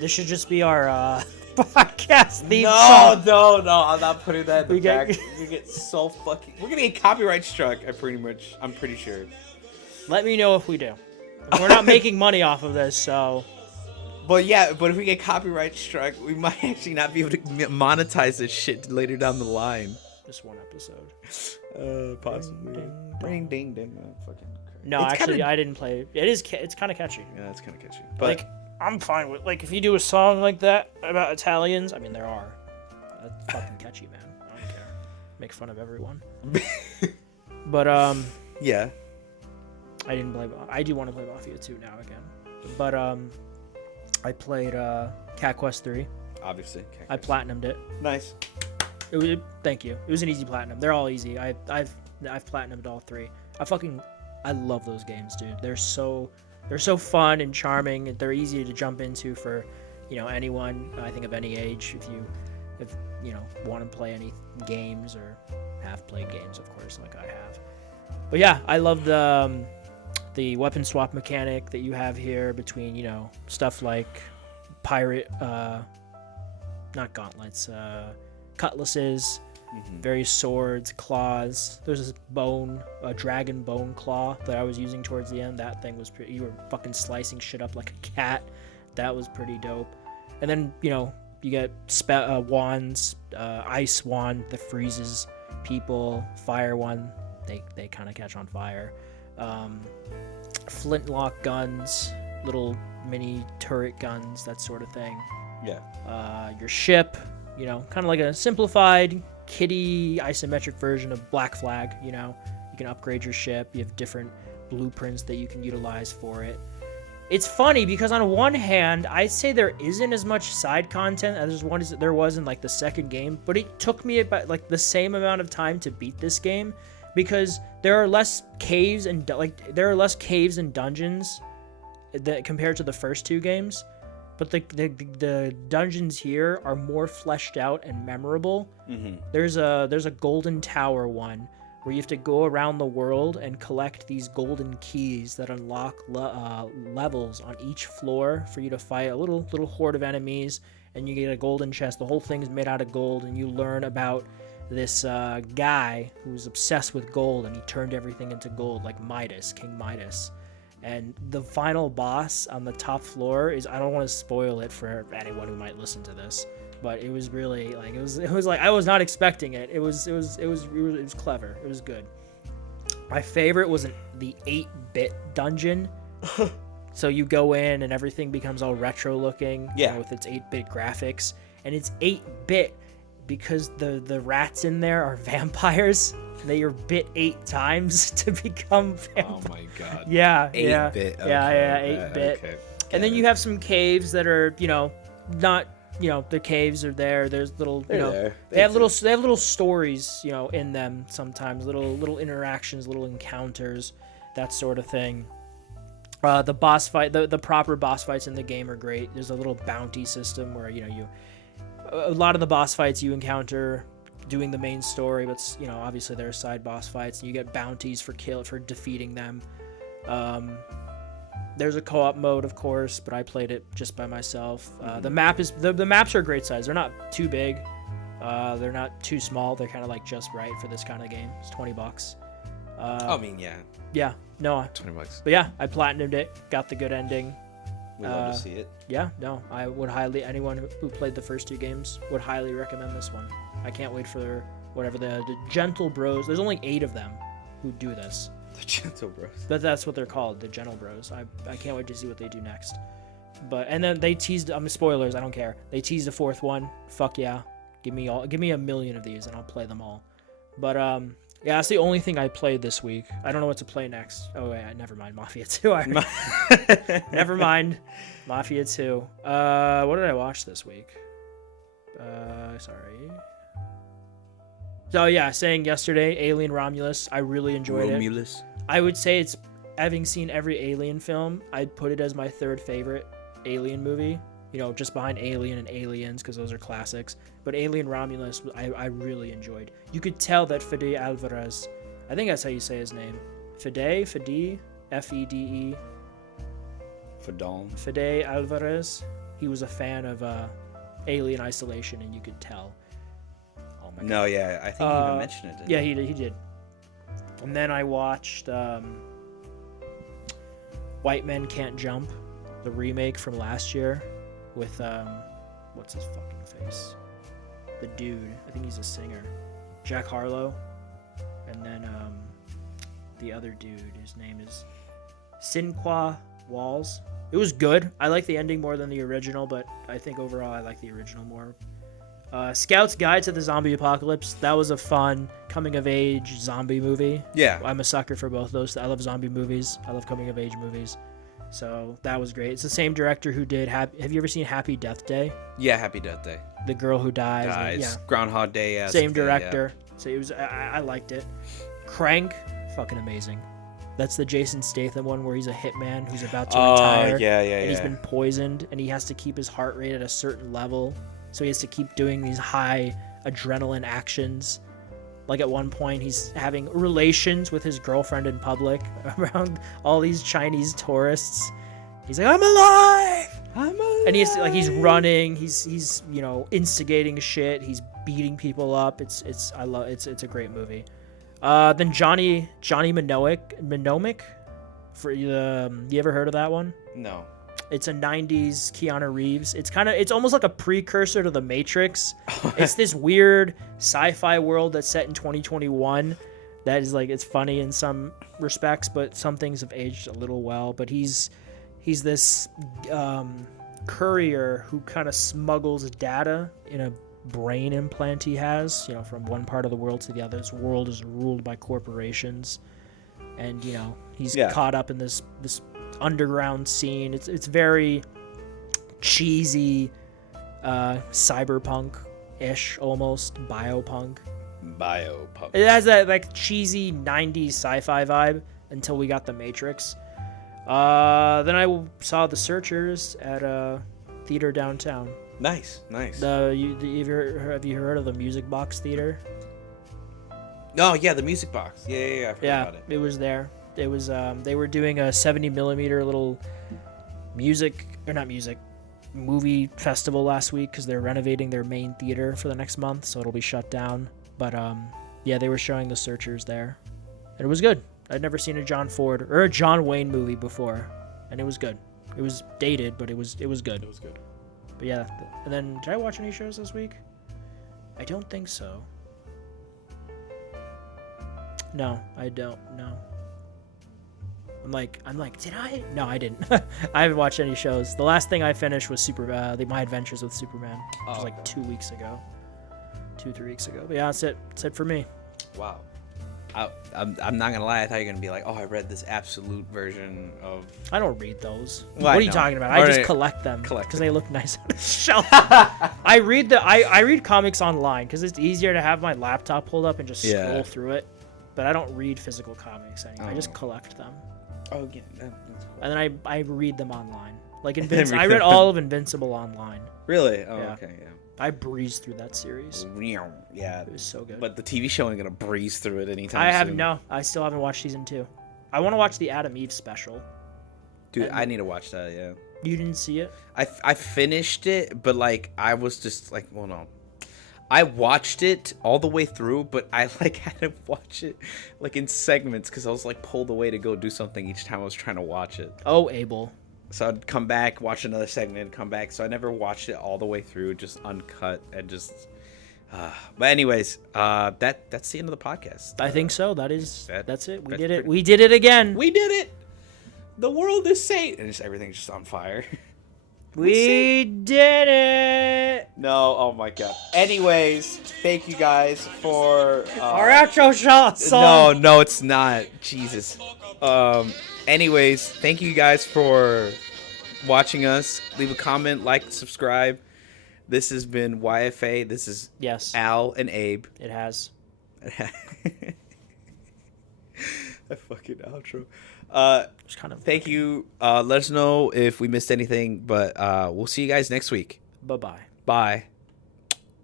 This should just be our podcast theme song. No, I'm not putting that in the back. You get so fucking. We're gonna get copyright struck. I'm pretty sure. Let me know if we do. We're not making money off of this, so. But if we get copyright struck, we might actually not be able to monetize this shit later down the line. Just one episode. Possibly. Ding ding ding. Fucking. No, actually, I didn't play it. It's kind of catchy. Yeah, it's kind of catchy. But like, I'm fine with if you do a song like that about Italians. I mean, there are. That's fucking catchy, man. I don't care. Make fun of everyone. But yeah. I didn't play. I do want to play Mafia 2 now again. But I played Cat Quest 3. Obviously. I platinumed it. Nice. Thank you. It was an easy platinum. They're all easy. I've platinumed all 3. I love those games, dude. They're so fun and charming, and they're easy to jump into for, anyone, I think, of any age, if you want to play any games or have played games, of course, like I have. But yeah, I love the weapon swap mechanic that you have here between, stuff like pirate, not gauntlets, cutlasses, various swords, claws. There's this a dragon bone claw that I was using towards the end. That thing was pretty. You were fucking slicing shit up like a cat. That was pretty dope. And then you get wands, ice wand that freezes people, fire one. They kind of catch on fire. Flintlock guns, little mini turret guns, that sort of thing. Yeah. Your ship, kind of like a simplified kiddie isometric version of Black Flag. You can upgrade your ship. You have different blueprints that you can utilize for it. It's funny because on one hand, I'd say there isn't as much side content as there was in the second game, but it took me about the same amount of time to beat this game because there are less caves and dungeons that compared to the first 2 games. But the dungeons here are more fleshed out and memorable. Mm-hmm. There's a golden tower one where you have to go around the world and collect these golden keys that unlock levels on each floor for you to fight a little horde of enemies, and you get a golden chest. The whole thing is made out of gold, and you learn about this guy who's obsessed with gold, and he turned everything into gold, like Midas, King Midas. And the final boss on the top floor is, I don't want to spoil it for anyone who might listen to this, but it was really it was I was not expecting it. It was clever. It was good. My favorite was the 8-bit dungeon. So you go in and everything becomes all retro looking, with its 8-bit graphics, and it's 8-bit because the rats in there are vampires. They are bit 8 times to become vampires. Oh my god. Yeah. 8-bit. Okay. Yeah, 8-bit. Okay. And then you have some caves that are, not, the caves are there. There's little, they have little stories, in them sometimes, little interactions, little encounters, that sort of thing. The boss fight, the proper boss fights in the game are great. There's a little bounty system where, a lot of the boss fights you encounter doing the main story, but obviously there are side boss fights and you get bounties for defeating them. There's a co-op mode, of course, but I played it just by myself. The maps are great size. They're not too big, they're not too small. They're kind of just right for this kind of game. It's $20. Yeah, no, $20. But yeah, I platinumed it, got the good ending. We love to see it. Yeah, no, I would anyone who played the first 2 games would highly recommend this one. I can't wait for the Gentle Bros. There's only 8 of them who do this. The Gentle Bros. That's what they're called, the Gentle Bros. I can't wait to see what they do next. And then they teased. Spoilers. I don't care. They teased a 4th one. Fuck yeah, give me a million of these and I'll play them all. But yeah, that's the only thing I played this week. I don't know what to play next. Oh wait, never mind. Mafia 2. Never mind. Mafia 2. What did I watch this week? Sorry. So yeah, saying yesterday, Alien Romulus. I really enjoed it. I would say having seen every Alien film, I'd put it as my third favorite Alien movie. You know, just behind Alien and Aliens, because those are classics. But Alien Romulus, I really enjoyed. You could tell that Fede Alvarez, I think that's how you say his name. Fede, Fede, F-E-D-E. Fede Alvarez. He was a fan of Alien Isolation, and you could tell. Oh my God. No, yeah, I think he even mentioned it. Yeah, he did. And then I watched White Men Can't Jump, the remake from last year, with what's his fucking face? The dude. I think he's a singer. Jack Harlow. And then the other dude, his name is Sinqua Walls. It was good. I like the ending more than the original, but I think overall I like the original more. Scout's Guide to the Zombie Apocalypse. That was a fun coming-of-age zombie movie. Yeah. I'm a sucker for both those. I love zombie movies. I love coming-of-age movies. So that was great. It's the same director who did... Have you ever seen Happy Death Day? Yeah, Happy Death Day. The girl who dies. Yeah. Groundhog Day. Yeah. Same director. Yeah. So it was. I liked it. Crank, fucking amazing. That's the Jason Statham one where he's a hitman who's about to retire. And he's been poisoned, and he has to keep his heart rate at a certain level. So he has to keep doing these high adrenaline actions. Like at one point, he's having relations with his girlfriend in public around all these Chinese tourists. He's like, "I'm alive! I'm alive!" And he's running. He's instigating shit. He's beating people up. It's a great movie. Then Johnny Mnemonic. You ever heard of that one? No. It's a 90s Keanu Reeves. It's almost like a precursor to The Matrix. It's this weird sci-fi world that's set in 2021 that is like, it's funny in some respects, but some things have aged a little well. But he's this courier who kind of smuggles data in a brain implant he has, from one part of the world to the other. This world is ruled by corporations, and he's caught up in this underground scene. It's very cheesy, cyberpunk-ish, almost biopunk. It has that like cheesy 90s sci-fi vibe until we got The Matrix. Then I saw The Searchers at a theater downtown. Nice. Have you heard of the Music Box Theater? Oh yeah, the Music Box. Yeah, I've heard about it. It was there. It was they were doing a 70mm little movie festival last week because they're renovating their main theater for the next month, so it'll be shut down. But they were showing The Searchers there, and it was good. I'd never seen a John Ford or a John Wayne movie before, and it was good. It was dated, but it was good. It was good. But yeah, and then did I watch any shows this week? I don't think so. No, I don't. No. I'm like, did I? No, I didn't. I haven't watched any shows. The last thing I finished was My Adventures with Superman, which was like 2 weeks ago. 2-3 weeks ago. But yeah, that's it. That's it for me. Wow. I'm not going to lie. I thought you were going to be like, I read this absolute version of... I don't read those. Well, what are you talking about? I just collect them because they look nice on the shelf. I read comics online because it's easier to have my laptop pulled up and just scroll through it. But I don't read physical comics anymore. I just collect them. Oh, yeah. That's cool. And then I read them online. Like I read all of Invincible online. Really? Oh, yeah. Okay, yeah. I breezed through that series. Yeah. It was so good. But the TV show ain't gonna breeze through it anytime soon. I still haven't watched season 2. I want to watch the Adam Eve special. Dude, I need to watch that, yeah. You didn't see it? I finished it, but like I was just like, well, no. I watched it all the way through, but I like had to watch it like in segments because I was like pulled away to go do something each time I was trying to watch it. Oh, Abel. So I'd come back, watch another segment, come back. So I never watched it all the way through, just uncut and just. But anyways, that's the end of the podcast. I think so. That's it. We did it. We did it again. We did it. The world is saved, and everything's just on fire. We did it! No, oh my god. Anyways, thank you guys for... Our outro song! No, it's not. Jesus. Anyways, thank you guys for watching us. Leave a comment, like, subscribe. This has been YFA. This is Al and Abe. It has. My fucking outro. It's kind of Thank you. Let us know if we missed anything, but we'll see you guys next week. Bye bye. Bye.